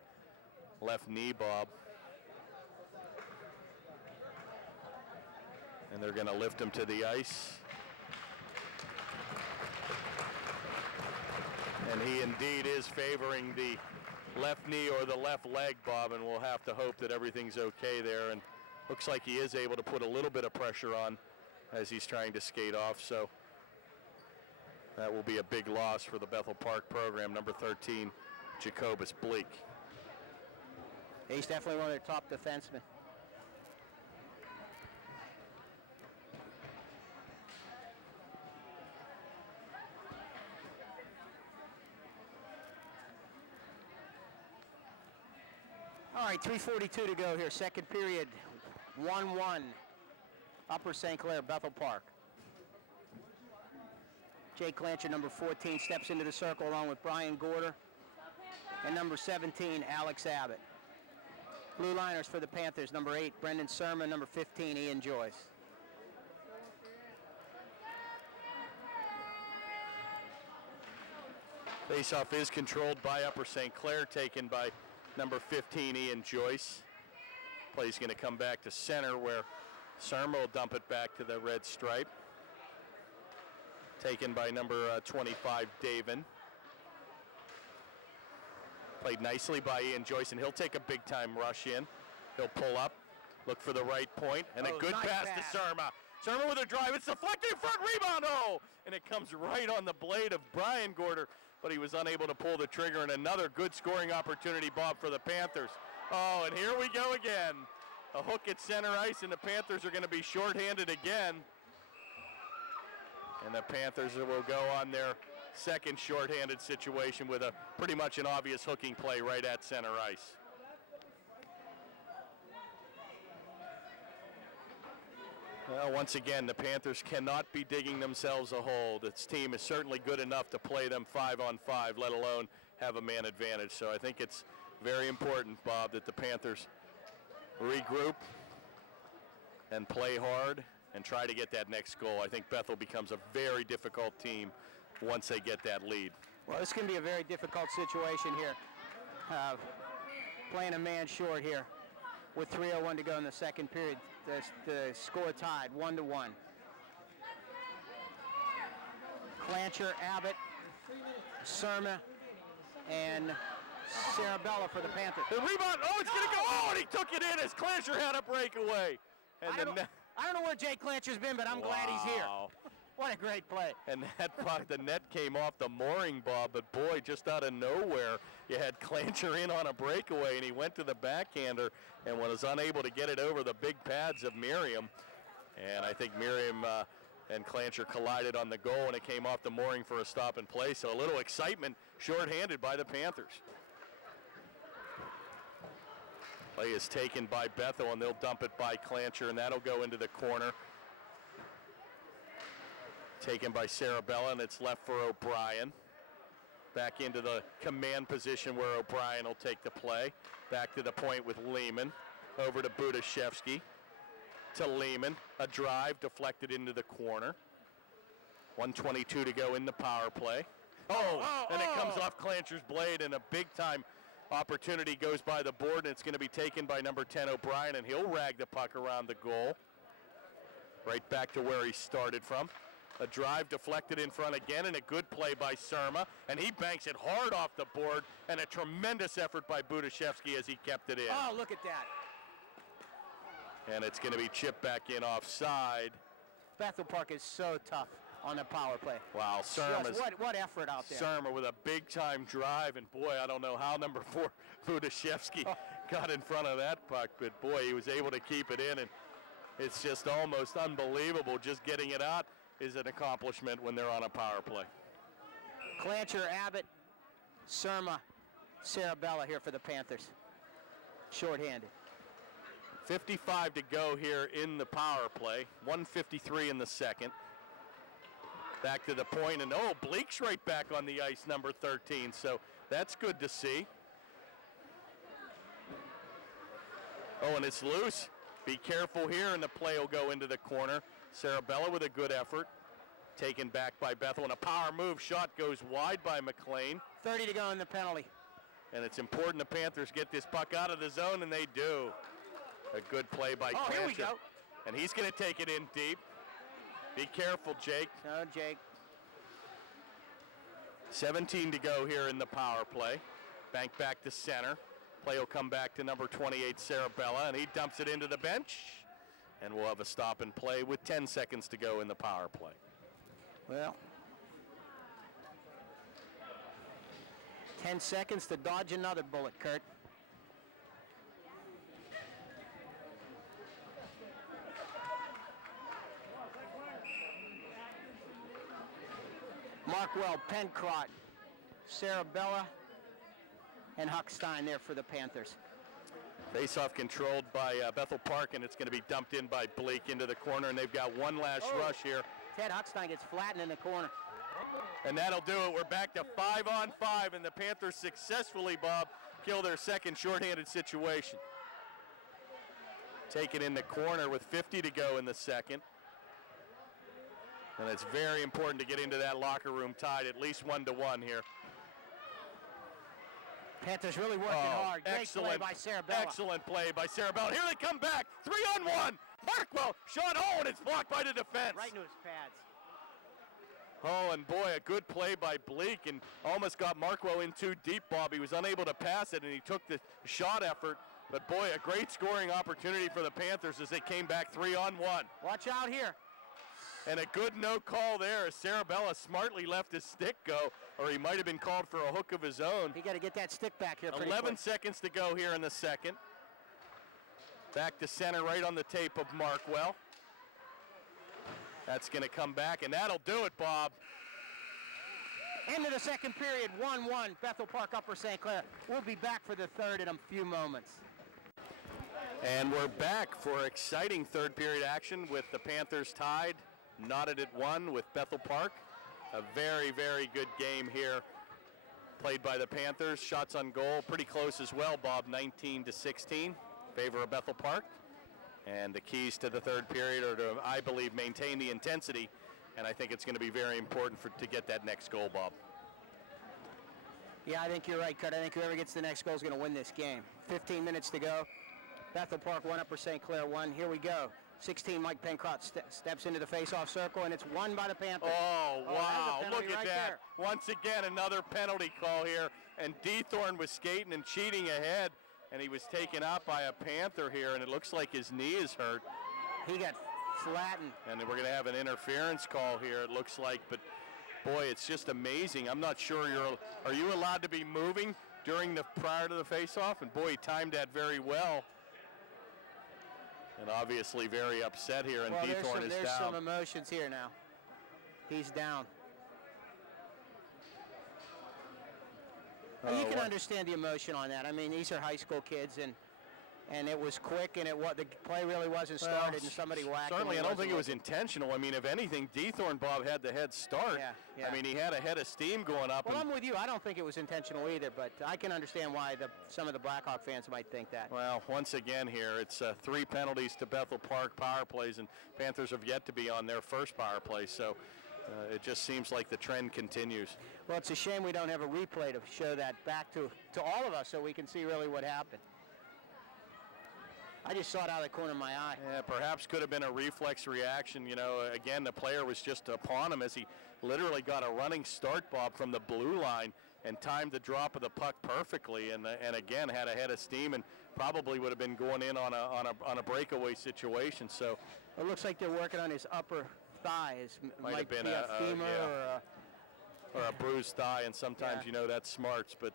left knee, Bob. And they're going to lift him to the ice. And he indeed is favoring the left knee or the left leg, Bob, and we'll have to hope that everything's okay there. And looks like he is able to put a little bit of pressure on as he's trying to skate off. So that will be a big loss for the Bethel Park program, number 13, Jacobus Bleak. He's definitely one of their top defensemen. All right, 3:42 to go here, second period, 1-1, Upper St. Clair, Bethel Park. Jake Clancher, number 14, steps into the circle along with Brian Gorder, and number 17, Alex Abbott. Blue liners for the Panthers, number 8, Brendan Surma, number 15, Ian Joyce. Faceoff is controlled by Upper St. Clair, taken by number 15, Ian Joyce. Play's going to come back to center where Surma will dump it back to the red stripe. Taken by number 25, Davin. Played nicely by Ian Joyce, and he'll take a big-time rush in. He'll pull up, look for the right point, and a good nice pass to Surma. Surma with a drive. It's deflected in front, rebound, oh! And it comes right on the blade of Brian Gorder, but he was unable to pull the trigger, and another good scoring opportunity, Bob, for the Panthers. Oh, and here we go again. A hook at center ice, and the Panthers are going to be shorthanded again. And the Panthers will go on their second shorthanded situation with a pretty much an obvious hooking play right at center ice. Well, once again, the Panthers cannot be digging themselves a hole. This team is certainly good enough to play them 5-on-5, let alone have a man advantage. So I think it's very important, Bob, that the Panthers regroup and play hard and try to get that next goal. I think Bethel becomes a very difficult team once they get that lead. Well, this can be a very difficult situation here. Playing a man short here with 3:01 to go in the second period. The score tied 1-1. Clancher, Abbott, Surma, and Sarabella for the Panthers. The rebound, oh, it's going to go, oh, and he took it in as Clancher had a breakaway. And I don't know where Jake Clancher's been, but I'm glad he's here. What a great play. And that puck, the net came off the mooring, Bob, but boy, just out of nowhere, you had Clancher in on a breakaway, and he went to the backhander and was unable to get it over the big pads of Miriam. And I think Miriam and Clancher collided on the goal, and it came off the mooring for a stop and play. So a little excitement, shorthanded by the Panthers. Play is taken by Bethel, and they'll dump it by Clancher, and that'll go into the corner. Taken by Sarabella, and it's left for O'Brien. Back into the command position where O'Brien will take the play. Back to the point with Lehman. Over to Budashevsky. To Lehman. A drive deflected into the corner. 1:22 to go in the power play. And it comes off Clancher's blade, and a big-time opportunity goes by the board, and it's going to be taken by number 10, O'Brien, and he'll rag the puck around the goal. Right back to where he started from. A drive deflected in front again, and a good play by Surma, and he banks it hard off the board, and a tremendous effort by Budashevsky as he kept it in. Oh, look at that. And it's going to be chipped back in offside. Bethel Park is so tough on the power play. Wow, Surma's what effort out there. Surma with a big-time drive, and boy, I don't know how number 4 Budashevsky got in front of that puck, but boy, he was able to keep it in, and It's just almost unbelievable. Just getting it out is an accomplishment when they're on a power play. Clancher, Abbott, Surma, Sarabella here for the Panthers. Shorthanded. 55 to go here in the power play. 1:53 in the second. Back to the point, and oh, Bleek's right back on the ice, number 13. So that's good to see. Oh, and it's loose. Be careful here, and the play will go into the corner. Sarabella with a good effort. Taken back by Bethel, and a power move. Shot goes wide by McLean. 30 to go in the penalty. And it's important the Panthers get this puck out of the zone, and they do. A good play by Clancher. Here we go. And he's going to take it in deep. Be careful, Jake. No, Jake. 17 to go here in the power play. Bank back to center. Play will come back to number 28, Sarabella, and he dumps it into the bench. And we'll have a stop and play with 10 seconds to go in the power play. Well, 10 seconds to dodge another bullet, Kurt. Markwell, Pencrott, Sarabella, and Huckstein there for the Panthers. Face-off controlled by Bethel Park, and it's going to be dumped in by Bleek into the corner, and they've got one last rush here. Ted Huckstein gets flattened in the corner. And that'll do it. We're back to 5-on-5, and the Panthers successfully, Bob, kill their second shorthanded situation. Taken in the corner with 50 to go in the second. And it's very important to get into that locker room tied at least 1-1 here. Panthers really working hard. Great play by Sarabella. Excellent play by Sarabella. Here they come back. 3-on-1. Markwell shot. Oh, and it's blocked by the defense. Right into his pads. Oh, and boy, a good play by Bleek, and almost got Markwell in too deep, Bob. He was unable to pass it, and he took the shot effort. But boy, a great scoring opportunity for the Panthers as they came back 3-on-1. Watch out here. And a good no call there as Sarabella smartly left his stick go, or he might have been called for a hook of his own. He got to get that stick back here pretty 11 quick. seconds to go here in the second. Back to center right on the tape of Markwell. That's going to come back, and that'll do it, Bob. End of the second period, 1-1, Bethel Park, Upper St. Clair. We'll be back for the third in a few moments. And we're back for exciting third period action with the Panthers tied, knotted at 1 with Bethel Park. A very, very good game here played by the Panthers. Shots on goal pretty close as well, Bob, 19-16, favor of Bethel Park. And the keys to the third period are to, I believe, maintain the intensity, and I think it's going to be very important to get that next goal, Bob. Yeah, I think you're right, Kurt. I think whoever gets the next goal is going to win this game. 15 minutes to go. Bethel Park 1, Upper St. Clair 1. Here we go. 16, Mike Pencrott steps into the face-off circle, and it's won by the Panthers. Oh, wow. Look at right that. There. Once again, another penalty call here, and Dethorn was skating and cheating ahead, and he was taken out by a Panther here, and it looks like his knee is hurt. He got flattened. And we're going to have an interference call here, it looks like, but boy, it's just amazing. I'm not sure are you allowed to be moving prior to the face-off? And boy, he timed that very well. And obviously very upset here, and Dethorn is down. There's some emotions here now. He's down. You can understand the emotion on that. I mean, these are high school kids, and it was quick, and the play really wasn't started, and somebody whacked him. Certainly, I don't think it was intentional. I mean, if anything, Dethorn, Bob, had the head start. Yeah. I mean, he had a head of steam going up. Well, I'm with you. I don't think it was intentional either, but I can understand why some of the Blackhawk fans might think that. Well, once again here, it's 3 penalties to Bethel Park power plays, and Panthers have yet to be on their first power play, so it just seems like the trend continues. Well, it's a shame we don't have a replay to show that back to all of us so we can see really what happened. I just saw it out of the corner of my eye. Yeah, perhaps could have been a reflex reaction. You know, again, the player was just upon him as he literally got a running start, Bob, from the blue line and timed the drop of the puck perfectly, and again had a head of steam and probably would have been going in on a breakaway situation. So it looks like they're working on his upper thigh. Might have been a femur or a bruised thigh, and sometimes you know that's smarts, but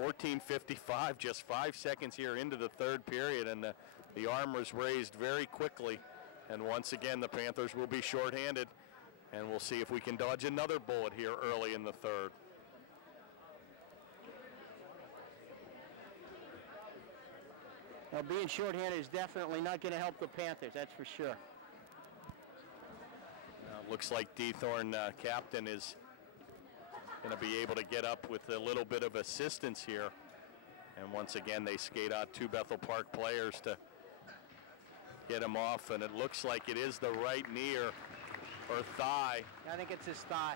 14:55, just 5 seconds here into the third period, and the arm was raised very quickly And once again, the Panthers will be shorthanded, and we'll see if we can dodge another bullet here early in the third. Now, being shorthanded is definitely not going to help the Panthers, that's for sure. Looks like Dethorn, captain, is going to be able to get up with a little bit of assistance here. And once again, they skate out 2 Bethel Park players to get him off, and it looks like it is the right knee or thigh. I think it's his thigh.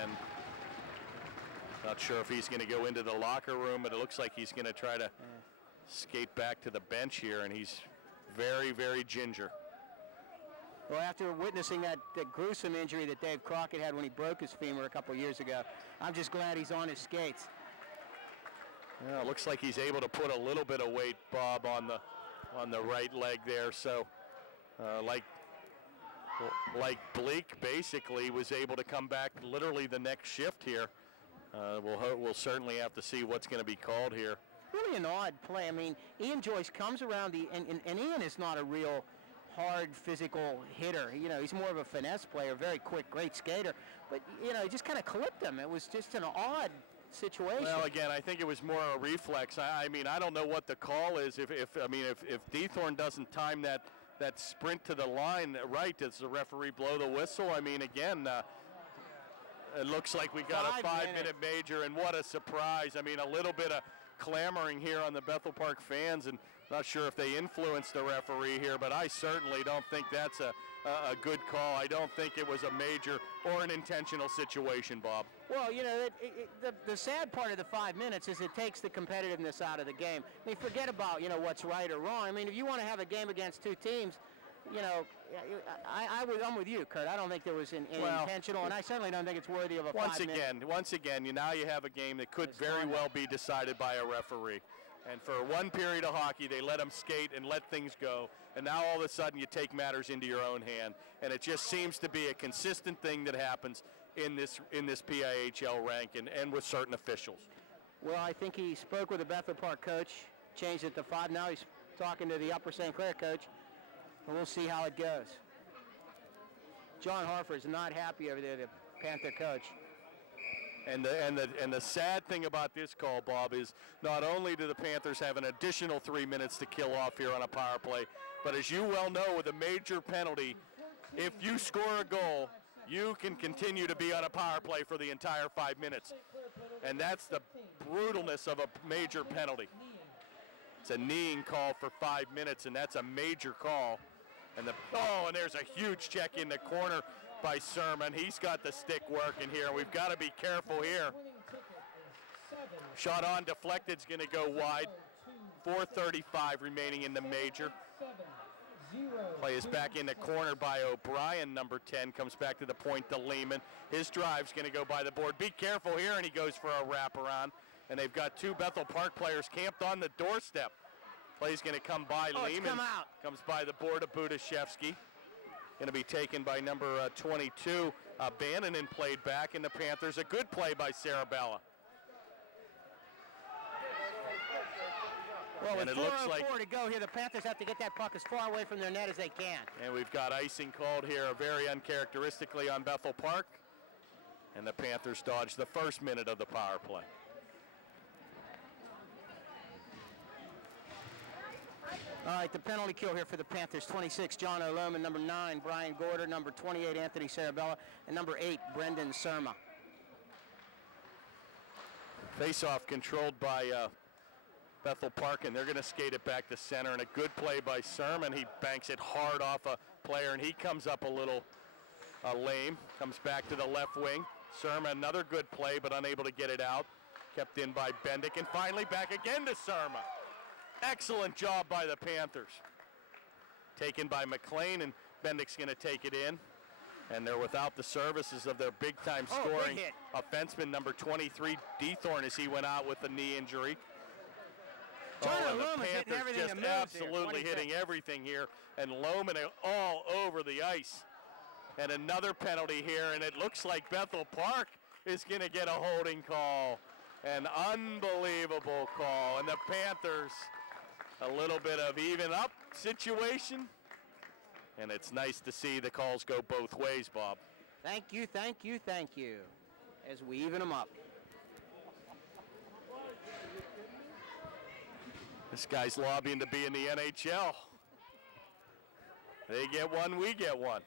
And not sure if he's going to go into the locker room, but it looks like he's going to try to skate back to the bench here, and he's very, very ginger. Well, after witnessing that gruesome injury that Dave Crockett had when he broke his femur a couple years ago, I'm just glad he's on his skates. Yeah, it looks like he's able to put a little bit of weight, Bob, on the right leg there. So, like Bleak basically was able to come back literally the next shift here. We'll certainly have to see what's going to be called here. Really an odd play. I mean, Ian Joyce comes around and Ian is not a real hard physical hitter. You know, he's more of a finesse player, very quick, great skater. But, you know, he just kind of clipped him. It was just an odd situation. Well, again, I think it was more a reflex. I mean, I don't know what the call is. If Dethorn doesn't time that sprint to the line right, does the referee blow the whistle? I mean, again, it looks like we got a 5-minute major, and what a surprise. I mean, a little bit of clamoring here on the Bethel Park fans, and not sure if they influenced the referee here, but I certainly don't think that's a good call. I don't think it was a major or an intentional situation, Bob. Well, you know, the sad part of the 5 minutes is it takes the competitiveness out of the game. I mean, forget about, you know, what's right or wrong. I mean, if you want to have a game against 2 teams, you know, I'm with you, Kurt. I don't think there was an intentional, and I certainly don't think it's worthy of a 5 minute. Once again, now you have a game that could very well be decided by a referee. And for one period of hockey, they let them skate and let things go. And now all of a sudden you take matters into your own hand. And it just seems to be a consistent thing that happens in this PIHL rank and with certain officials. Well, I think he spoke with the Bethel Park coach, changed it to 5. Now he's talking to the Upper St. Clair coach, and we'll see how it goes. John Harford is not happy over there, the Panther coach. And the sad thing about this call, Bob, is not only do the Panthers have an additional 3 minutes to kill off here on a power play, but as you well know, with a major penalty, if you score a goal, you can continue to be on a power play for the entire 5 minutes. And that's the brutalness of a major penalty. It's a kneeing call for 5 minutes, and that's a major call. And there's a huge check in the corner by Sermon. He's got the stick working here. We've got to be careful here. Shot on deflected is going to go wide. 4:35 remaining in the major. Play is back in the corner by O'Brien. Number 10 comes back to the point to Lehman. His drive's going to go by the board. Be careful here, and he goes for a wraparound. And they've got 2 Bethel Park players camped on the doorstep. Play's going to come by Lehman. Comes by the board of Budashevsky. Going to be taken by number 22. Bannonen played back in the Panthers. A good play by Sarabella. Well, with 4:04 to go here, the Panthers have to get that puck as far away from their net as they can. And we've got icing called here, very uncharacteristically on Bethel Park. And the Panthers dodge the first minute of the power play. All right, the penalty kill here for the Panthers. 26, John O'Lohman. Number 9, Brian Gorder. Number 28, Anthony Sarabella. And number 8, Brendan Surma. Face-off controlled by Bethel Park, and they're going to skate it back to center. And a good play by Surma. He banks it hard off a player, and he comes up a little lame. Comes back to the left wing. Surma, another good play, but unable to get it out. Kept in by Bendick, and finally back again to Surma. Excellent job by the Panthers. Taken by McLean, and Bendick's going to take it in. And they're without the services of their big-time scoring offenseman, number 23, Dethorn, as he went out with a knee injury. John and the Lohman's hitting Panthers everything just that moves absolutely here. hitting everything here. And Lohman all over the ice. And another penalty here, and it looks like Bethel Park is going to get a holding call. An unbelievable call. And the Panthers, a little bit of even up situation. And it's nice to see the calls go both ways, Bob. Thank you, thank you, thank you, as we even them up. This guy's lobbying to be in the NHL. They get one, we get one.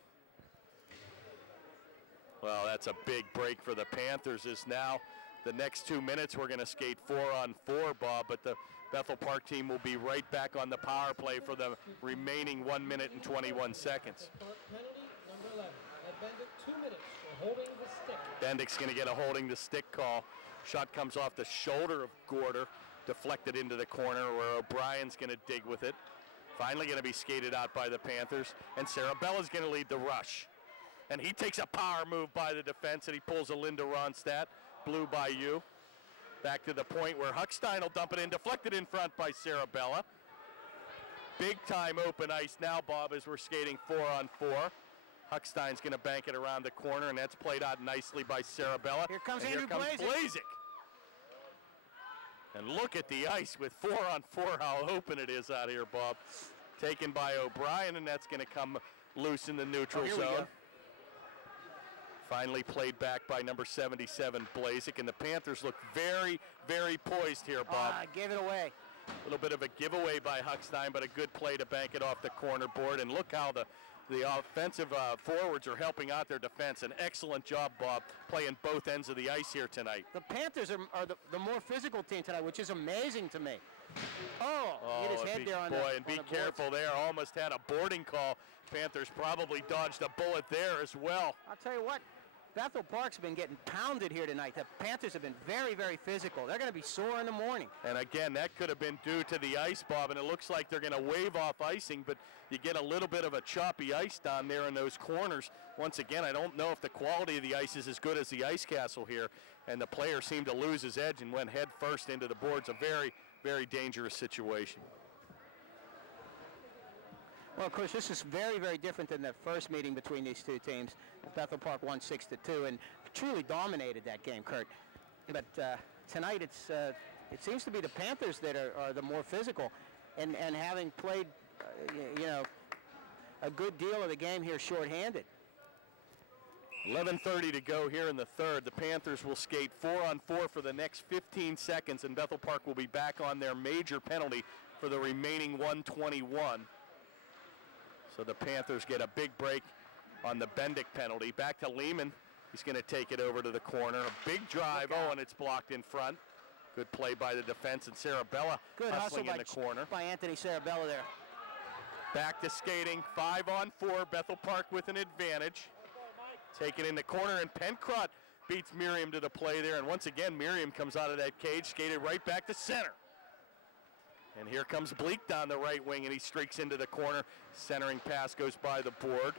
Well, that's a big break for the Panthers. Is now the next 2 minutes we're going to skate 4-on-4, Bob, but the Bethel Park team will be right back on the power play for the remaining 1 minute and 21 seconds. Penalty number 11. At Bendick, 2 minutes for holding the stick. Bendick's going to get a holding the stick call. Shot comes off the shoulder of Gorder, deflected into the corner where O'Brien's going to dig with it. Finally going to be skated out by the Panthers, and Sarabella's going to lead the rush. And he takes a power move by the defense, and he pulls a Linda Ronstadt, blue by you. Back to the point where Huckstein will dump it in, deflected in front by Sarabella. Big time open ice now, Bob, as we're skating 4-on-4. Huckstein's going to bank it around the corner, and that's played out nicely by Sarabella. Here comes and Andrew Blazik. And look at the ice with 4-on-4, how open it is out here, Bob. Taken by O'Brien, and that's going to come loose in the neutral zone. Finally played back by number 77, Blazik, and the Panthers look very, very poised here, Bob. Gave it away. A little bit of a giveaway by Huckstein, but a good play to bank it off the corner board. And look how the offensive forwards are helping out their defense. An excellent job, Bob, playing both ends of the ice here tonight. The Panthers are the more physical team tonight, which is amazing to me. Hit his head there on boy, and be careful there. Almost had a boarding call. Panthers probably dodged a bullet there as well. I'll tell you what, Bethel Park's been getting pounded here tonight. The Panthers have been very, very physical. They're going to be sore in the morning. And again, that could have been due to the ice, Bob, and it looks like they're going to wave off icing, but you get a little bit of a choppy ice down there in those corners. Once again, I don't know if the quality of the ice is as good as the ice castle here, and the player seemed to lose his edge and went head first into the boards. A very, very dangerous situation. Well, of course, this is very, very different than the first meeting between these two teams. Bethel Park won 6-2 and truly dominated that game, Kurt. But tonight it seems to be the Panthers that are the more physical, and having played, a good deal of the game here shorthanded. 11:30 to go here in the third. The Panthers will skate 4-on-4 for the next 15 seconds, and Bethel Park will be back on their major penalty for the remaining 121. So the Panthers get a big break on the Bendick penalty. Back to Lehman. He's going to take it over to the corner. A big drive. Oh, and it's blocked in front. Good play by the defense, and Sarabella good hustle in the corner. By Anthony Sarabella there. Back to skating. 5-on-4. Bethel Park with an advantage. Taken in the corner, and Pencrott beats Miriam to the play there. And once again, Miriam comes out of that cage, skated right back to center. And here comes Bleak down the right wing, and he streaks into the corner. Centering pass goes by the board.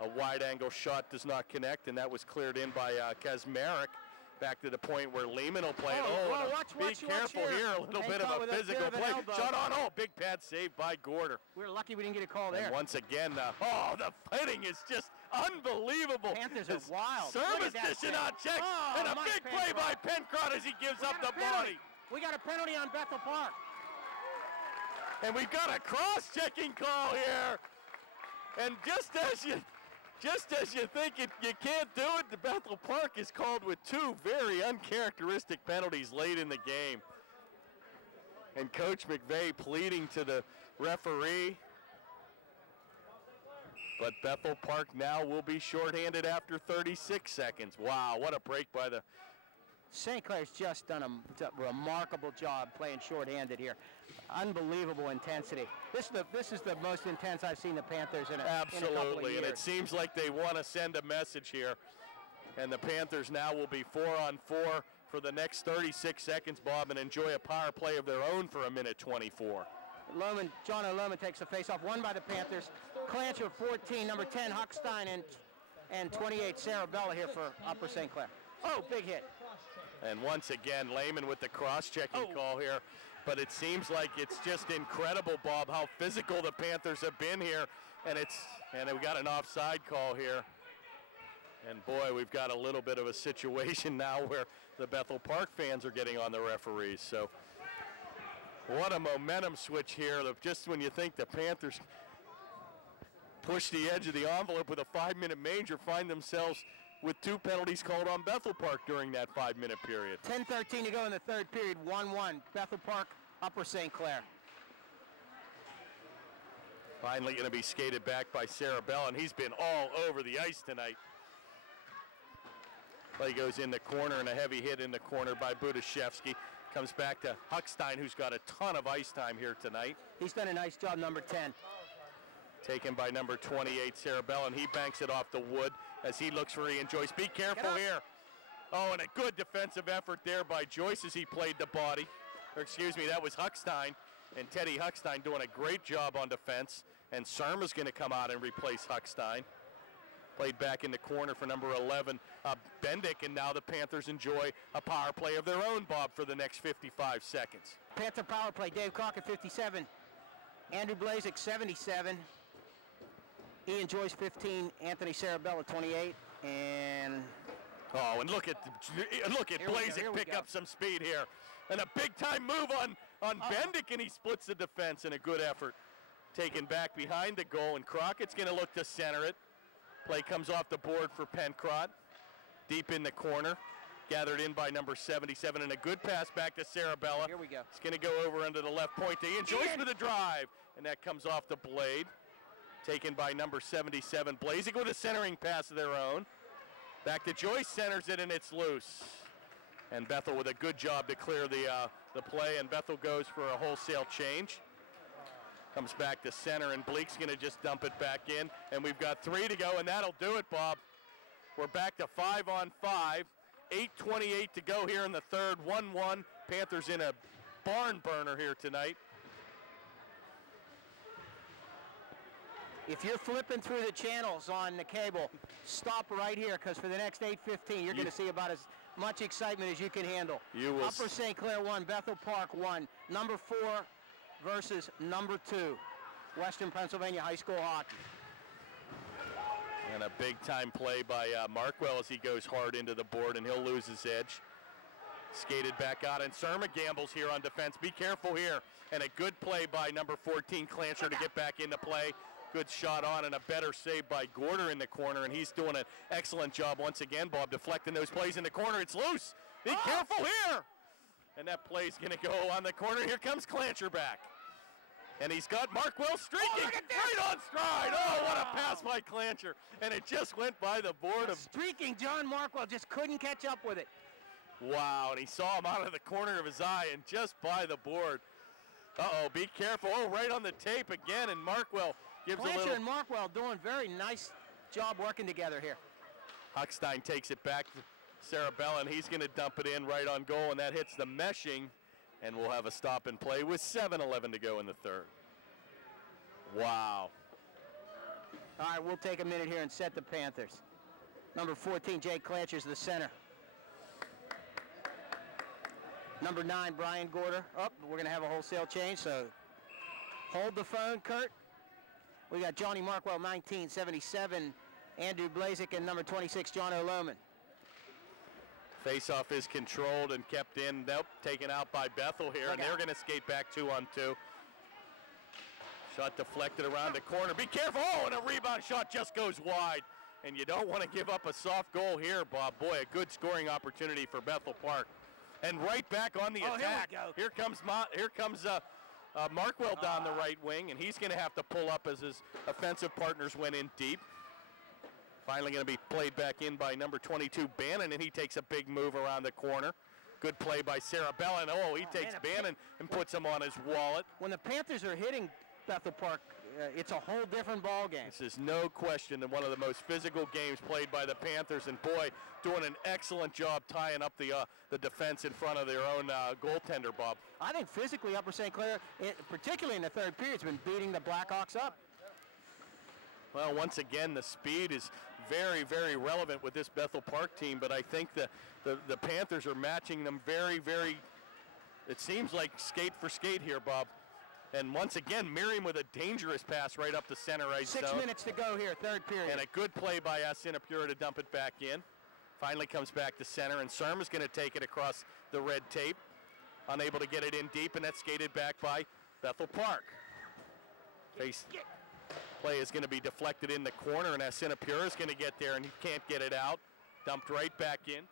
A wide-angle shot does not connect, and that was cleared in by Kazmarek. Back to the point where Lehman will play it. Be careful here. A little bit of a physical play. Shot on. Big pad save by Gorder. We're lucky we didn't get a call there. And once again, the fighting is just unbelievable. Panthers are wild. Service dishing out checks, and a big play by Pencrott as he gives up the body. We got a penalty on Bethel Park. And we've got a cross-checking call here. And just as you think you can't do it, the Bethel Park is called with two very uncharacteristic penalties late in the game. And Coach McVeigh pleading to the referee. But Bethel Park now will be shorthanded after 36 seconds. Wow, what a break by the... St. Clair's just done a remarkable job playing shorthanded here. Unbelievable intensity. This is the most intense I've seen the Panthers in a couple of years. And it seems like they want to send a message here. And the Panthers now will be 4-on-4 for the next 36 seconds, Bob, and enjoy a power play of their own for 1:24. John O'Lohman takes the face-off, won by the Panthers. Clancher 14, number 10 Huckstein, and 28 Sarabella here for Upper St. Clair. Oh, big hit. And once again, Lehman with the cross-checking call here. But it seems like it's just incredible, Bob, how physical the Panthers have been here. And we got an offside call here. And boy, we've got a little bit of a situation now where the Bethel Park fans are getting on the referees. So what a momentum switch here. Just when you think the Panthers push the edge of the envelope with a 5-minute major, find themselves with 2 penalties called on Bethel Park during that 5-minute period. 10:13 to go in the third period, 1-1. Bethel Park, Upper St. Clair. Finally going to be skated back by Sarabella, and he's been all over the ice tonight. Play goes in the corner, and a heavy hit in the corner by Budashevsky. Comes back to Huckstein, who's got a ton of ice time here tonight. He's done a nice job, number 10. Taken by number 28, Sarabella, and he banks it off the wood as he looks for Ian Joyce. Be careful here. Oh, and a good defensive effort there by Joyce as he played the body. Or excuse me, that was Huckstein. And Teddy Huckstein doing a great job on defense. And Surma's going to come out and replace Huckstein. Played back in the corner for number 11, Bendick, and now the Panthers enjoy a power play of their own, Bob, for the next 55 seconds. Panther power play, Dave Crockett, 57. Andrew Blazek, 77. Ian Joyce, 15. Anthony Sarabella, 28. And look at Blazek pick up some speed here. And a big-time move on Bendick, and he splits the defense in a good effort. Taken back behind the goal, and Crockett's going to look to center it. Play comes off the board for Pencrott. Deep in the corner. Gathered in by number 77, and a good pass back to Sarabella. Here we go. It's going to go over under the left point to Ian Joyce with a drive, and that comes off the blade. Taken by number 77, Blazek with a centering pass of their own. Back to Joyce, centers it, and it's loose. And Bethel with a good job to clear the play, and Bethel goes for a wholesale change. Comes back to center, and Bleak's going to just dump it back in. And we've got 3 to go, and that'll do it, Bob. We're back to 5-on-5. 8:28 to go here in the third. 1-1. Panthers in a barn burner here tonight. If you're flipping through the channels on the cable, stop right here, because for the next 8:15, you're going to see about as much excitement as you can handle. You will. Upper St. Clair 1, Bethel Park 1. Number 4 versus number 2. Western Pennsylvania High School hockey. And a big-time play by Markwell as he goes hard into the board, and he'll lose his edge. Skated back out, and Surma gambles here on defense. Be careful here. And a good play by number 14, Clancher, to get back into play. Good shot on, and a better save by Gorder in the corner, and he's doing an excellent job once again, Bob, deflecting those plays in the corner. It's loose. Be careful here. And that play's going to go on the corner. Here comes Clancher back. And he's got Markwell streaking right on stride. Oh, what a pass by Clancher. And it just went by the board of... Streaking John Markwell just couldn't catch up with it. Wow, and he saw him out of the corner of his eye and just by the board. Uh-oh, be careful. Oh, right on the tape again, and Markwell gives a little... Clancher and Markwell doing very nice job working together here. Huckstein takes it back to Sarabella, and he's going to dump it in right on goal, and that hits the meshing. And we'll have a stop and play with 7:11 to go in the third. Wow. All right, we'll take a minute here and set the Panthers. Number 14, Jake Clancher's the center. Number 9, Brian Gorder. Oh, we're going to have a wholesale change, so hold the phone, Kurt. We got Johnny Markwell, 1977, Andrew Blazek, and number 26, John O'Lohman. Face-off is controlled and kept in. Nope, taken out by Bethel here, and they're going to skate back 2-on-2. Shot deflected around the corner. Be careful! Oh, and a rebound shot just goes wide. And you don't want to give up a soft goal here, Bob. Boy, a good scoring opportunity for Bethel Park. And right back on the attack. Here comes Markwell down the right wing, and he's going to have to pull up as his offensive partners went in deep. Finally going to be played back in by number 22, Bannon, and he takes a big move around the corner. Good play by Sarabella, and he takes Bannon and puts him on his wallet. When the Panthers are hitting Bethel Park, it's a whole different ball game. This is no question one of the most physical games played by the Panthers, and boy, doing an excellent job tying up the defense in front of their own goaltender, Bob. I think physically Upper St. Clair, particularly in the third period, has been beating the Blackhawks up. Well, once again, the speed is very, very relevant with this Bethel Park team, but I think the Panthers are matching them very, very, it seems like skate for skate here, Bob. And once again, Miriam with a dangerous pass right up the center ice zone. 6 minutes to go here, third period. And a good play by Sinapura to dump it back in. Finally comes back to center, and Surma's going to take it across the red tape. Unable to get it in deep, and that's skated back by Bethel Park. Play is going to be deflected in the corner, and Sinapura is going to get there, and he can't get it out. Dumped right back in.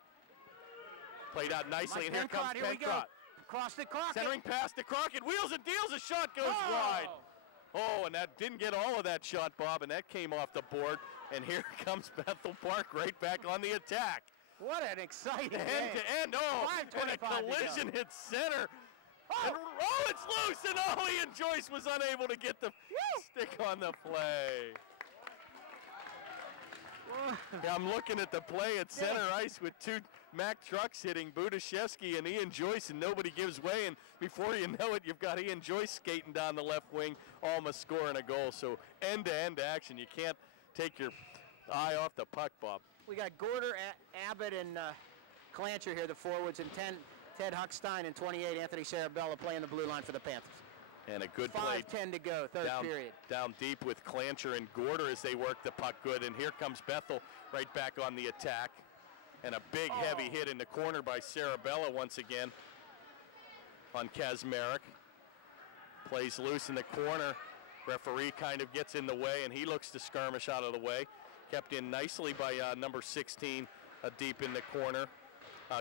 Played out nicely, and here comes Pencott. Across the Crockett. Centering pass to Crockett. Wheels and deals. A shot goes wide. Oh, and that didn't get all of that shot, Bob, and that came off the board. And here comes Bethel Park right back on the attack. What an exciting game. End to end. Oh, and a collision hits center. And, it's loose, and Ian Joyce was unable to get the stick on the play. Yeah, I'm looking at the play at center ice with two Mack trucks hitting Budashevsky and Ian Joyce, and nobody gives way. And before you know it, you've got Ian Joyce skating down the left wing, almost scoring a goal. So end-to-end action. You can't take your eye off the puck, Bob. We got Gorder, Abbott, and Clancher here, the forwards, and Ted Huckstein and 28, Anthony Sarabella playing the blue line for the Panthers. And a good play. 5:10 to go, third period. Down deep with Clancher and Gorder as they work the puck good. And here comes Bethel right back on the attack. And a big, heavy hit in the corner by Sarabella once again on Kazmarek. Plays loose in the corner. Referee kind of gets in the way, and he looks to skirmish out of the way. Kept in nicely by number 16 deep in the corner,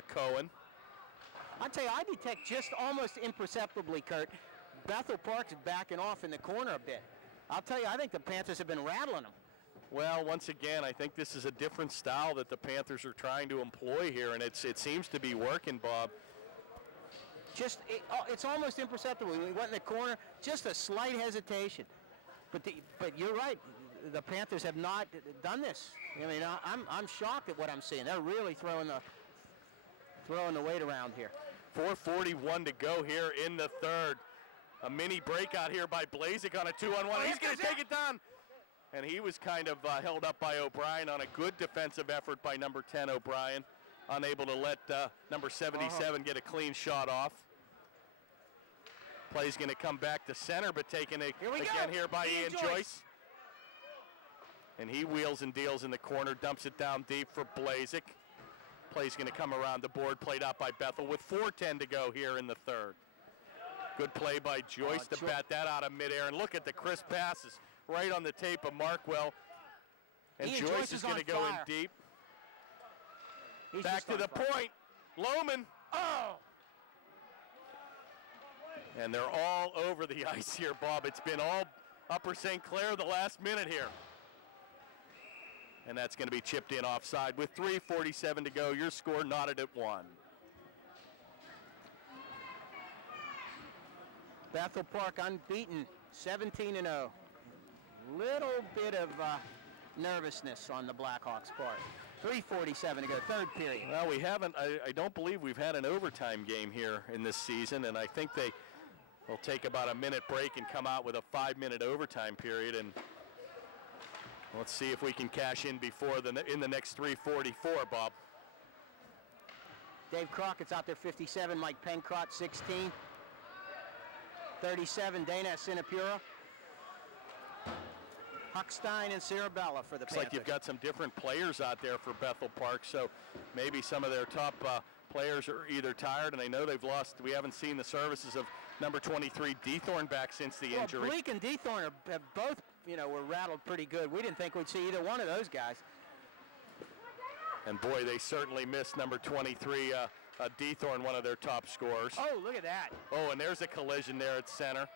Cohen. I'll tell you, I detect just almost imperceptibly, Kurt, Bethel Park's backing off in the corner a bit. I'll tell you, I think the Panthers have been rattling them. Well, once again, I think this is a different style that the Panthers are trying to employ here, and it seems to be working, Bob. It's almost imperceptible. We went in the corner, just a slight hesitation. But you're right. The Panthers have not done this. I mean, I'm shocked at what I'm seeing. They're really throwing the weight around here. 4:41 to go here in the third. A mini breakout here by Blazik on a 2-on-1. He's going to take it down. And he was kind of held up by O'Brien on a good defensive effort by number 10, O'Brien. Unable to let number 77 get a clean shot off. Play's going to come back to center, but taken again here by Ian Joyce. And he wheels and deals in the corner, dumps it down deep for Blazik. Play's going to come around the board, played out by Bethel with 4:10 to go here in the third. Good play by Joyce to bat that out of midair. And look at the crisp passes right on the tape of Markwell. And Joyce is going to go in deep. Back to the point. Lohman. Oh! And they're all over the ice here, Bob. It's been all Upper St. Clair the last minute here. And that's going to be chipped in offside with 3:47 to go. Your score knotted at 1. Bethel Park unbeaten, 17-0. Little bit of nervousness on the Blackhawks' part. 3:47 to go, third period. Well, we haven't, I don't believe we've had an overtime game here in this season, and I think they will take about a minute break and come out with a 5-minute overtime period, and let's see if we can cash in before in the next 3:44, Bob. Dave Crockett's out there, 57. Mike Pencott, 16. 37, Dana Sinapura. Huckstein and Sarabella for the Panthers. Looks like you've got some different players out there for Bethel Park, so maybe some of their top players are either tired, and I know they've lost. We haven't seen the services of number 23 Dethorn back since the injury. Bleak and Dethorn have both, were rattled pretty good. We didn't think we'd see either one of those guys. And boy, they certainly missed number 23, Dethorn, one of their top scorers. Oh, look at that. Oh, and there's a collision there at center.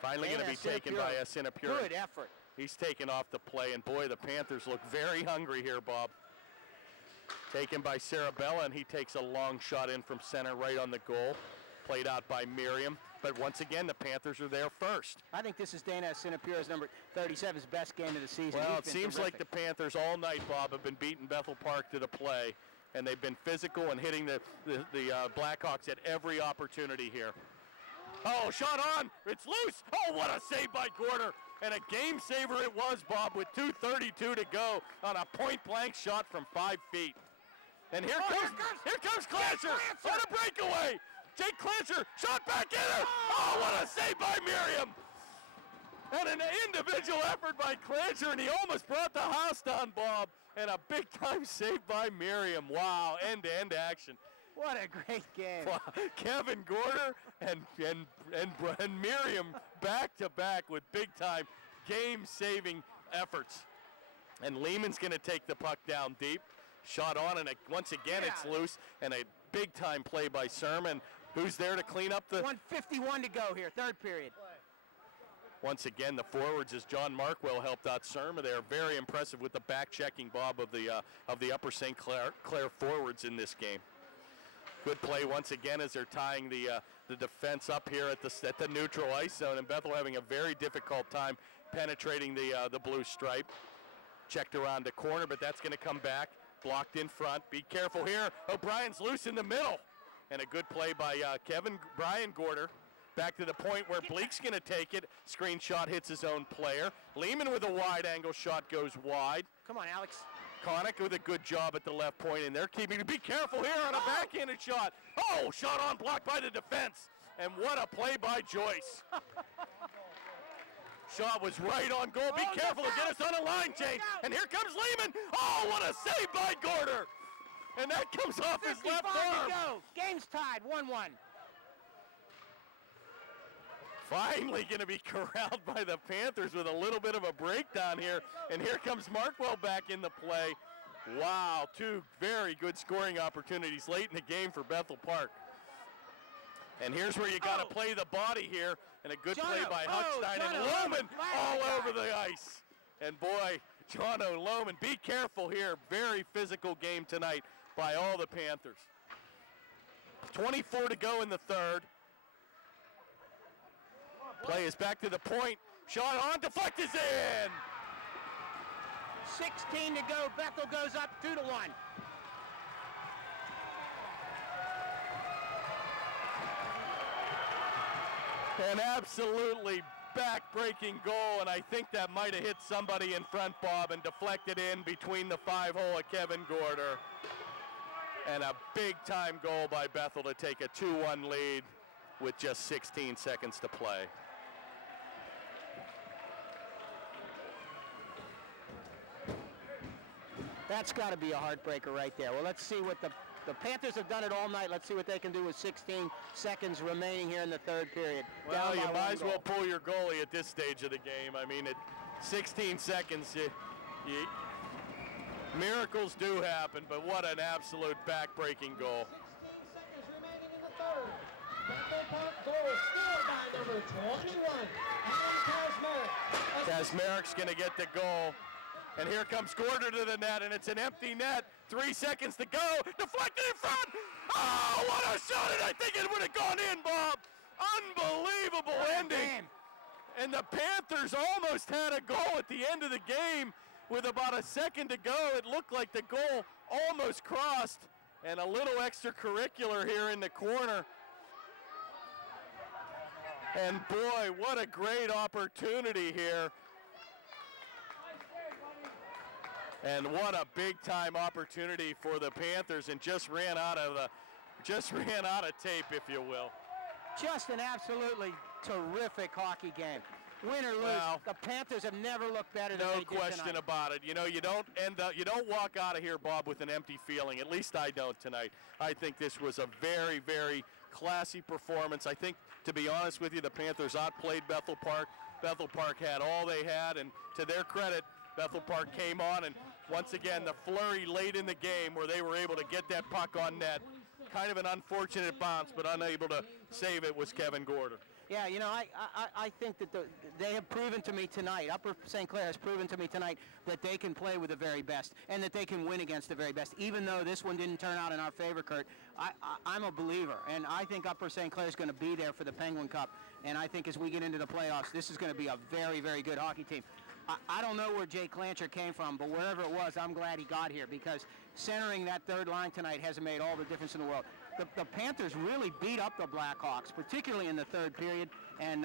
Finally going to be taken by Sinapura. Good effort. He's taken off the play, and boy, the Panthers look very hungry here, Bob. Taken by Sarabella, and he takes a long shot in from center right on the goal. Played out by Miriam. But once again, the Panthers are there first. I think this is Dana Sinapura's number 37's best game of the season. Well, it seems like the Panthers all night, Bob, have been beating Bethel Park to the play. And they've been physical and hitting the Blackhawks at every opportunity here. Oh, shot on. It's loose. Oh, what a save by Gorder. And a game saver it was, Bob, with 2:32 to go on a point-blank shot from 5 feet. And here comes Clancher on a breakaway. Jake Clancher, shot back in her. Oh, what a save by Miriam. And an individual effort by Clancher, and he almost brought the house down, Bob. And a big-time save by Miriam. Wow, end-to-end action. What a great game. Wow. Kevin Gorder and Miriam back-to-back with big-time game-saving efforts. And Lehman's going to take the puck down deep. Shot on, and once again it's loose, and a big-time play by Sermon, who's there to clean up the... 1:51 to go here, third period. Once again, the forwards, as John Markwell helped out Sermon, they're very impressive with the back-checking, Bob, of the Upper St. Clair forwards in this game. Good play once again as they're tying the defense up here at the neutral ice zone, and Bethel having a very difficult time penetrating the blue stripe. Checked around the corner, but that's going to come back. Blocked in front. Be careful here. O'Brien's loose in the middle. And a good play by Brian Gorder. Back to the point where Bleak's going to take it. Screen shot hits his own player. Lehman with a wide angle shot goes wide. Come on, Alex. Connick with a good job at the left point, and they're keeping it. Be careful here on a backhanded shot. Oh, shot on blocked by the defense. And what a play by Joyce. Shot was right on goal. Be careful to get us on a line change. And here comes Lehman. Oh, what a save by Gorder. And that comes off his left arm. To go. Game's tied, 1-1. Finally going to be corralled by the Panthers with a little bit of a breakdown here. And here comes Markwell back in the play. Wow, two very good scoring opportunities late in the game for Bethel Park. And here's where you got to play the body here. And a good play by Huckstein and Lohman all over the ice. And boy, John O'Lohman, be careful here. Very physical game tonight by all the Panthers. 24 to go in the third. Play is back to the point. Shot on, deflect is in. 16 to go. Bethel goes up 2-1. An absolutely back-breaking goal, and I think that might have hit somebody in front, Bob, and deflected in between the 5-hole of Kevin Gorder. And a big-time goal by Bethel to take a 2-1 lead with just 16 seconds to play. That's got to be a heartbreaker right there. Well, let's see what the Panthers have done it all night. Let's see what they can do with 16 seconds remaining here in the third period. Well, you might as well pull your goalie at this stage of the game. I mean, at 16 seconds, miracles do happen, but what an absolute back-breaking goal. 16 seconds remaining in the third. Bethel Park goal scored by number 21, Adam Kazmarek. Kazmarek's going to get the goal. And here comes Gorder to the net, and it's an empty net. 3 seconds to go. Deflected in front. Oh, what a shot! And I think it would have gone in, Bob. Unbelievable ending. And the Panthers almost had a goal at the end of the game with about a second to go. It looked like the goal almost crossed. And a little extracurricular here in the corner. And boy, what a great opportunity here. And what a big-time opportunity for the Panthers, and just ran out of tape, if you will. Just an absolutely terrific hockey game. Win or lose, well, the Panthers have never looked better than they did tonight. No question about it. You know, you don't walk out of here, Bob, with an empty feeling. At least I don't tonight. I think this was a very, very classy performance. I think, to be honest with you, the Panthers outplayed Bethel Park. Bethel Park had all they had, and to their credit, Bethel Park came on, and once again, the flurry late in the game where they were able to get that puck on net. Kind of an unfortunate bounce, but unable to save it was Kevin Gorder. Yeah, you know, I think that they have proven to me tonight, Upper St. Clair has proven to me tonight that they can play with the very best and that they can win against the very best. Even though this one didn't turn out in our favor, Kurt, I'm a believer, and I think Upper St. Clair is going to be there for the Penguin Cup. And I think as we get into the playoffs, this is going to be a very, very good hockey team. I don't know where Jay Clancher came from, but wherever it was, I'm glad he got here, because centering that third line tonight has made all the difference in the world. The Panthers really beat up the Blackhawks, particularly in the third period, and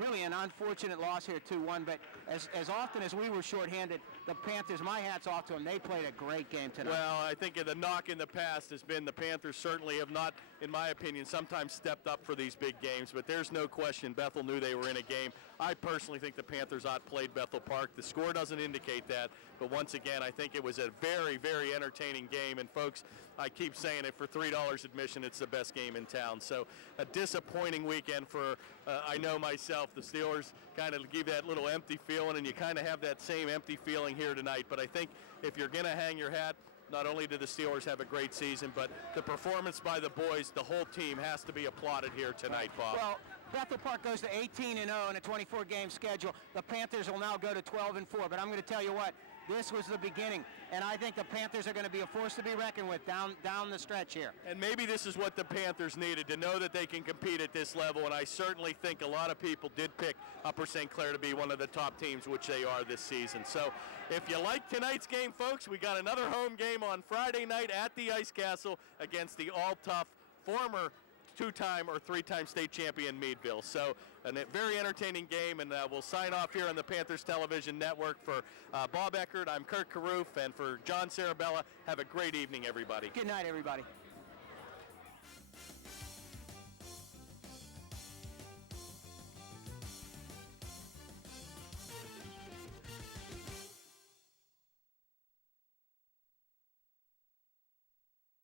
really an unfortunate loss here, 2-1. But as often as we were shorthanded, the Panthers, my hat's off to them. They played a great game tonight. Well, I think the knock in the past has been the Panthers certainly have not, in my opinion, sometimes stepped up for these big games, but there's no question Bethel knew they were in a game. I personally think the Panthers outplayed Bethel Park. The score doesn't indicate that, but once again, I think it was a very, very entertaining game, and folks, I keep saying it, for $3 admission, it's the best game in town. So a disappointing weekend for, I know myself, the Steelers kind of give that little empty feeling, and you kind of have that same empty feeling here tonight. But I think if you're going to hang your hat, not only did the Steelers have a great season, but the performance by the boys, the whole team has to be applauded here tonight, Bob. Well, Bethel Park goes to 18-0 in a 24-game schedule. The Panthers will now go to 12-4. But I'm going to tell you what, this was the beginning, and I think the Panthers are going to be a force to be reckoned with down the stretch here. And maybe this is what the Panthers needed, to know that they can compete at this level, and I certainly think a lot of people did pick Upper St. Clair to be one of the top teams, which they are this season. So if you like tonight's game, folks, we got another home game on Friday night at the Ice Castle against the all-tough former two-time or three-time state champion Meadville. So a very entertaining game, and we'll sign off here on the Panthers Television Network. For Bob Eckert, I'm Kurt Carruth, and for John Sarabella, have a great evening, everybody. Good night, everybody.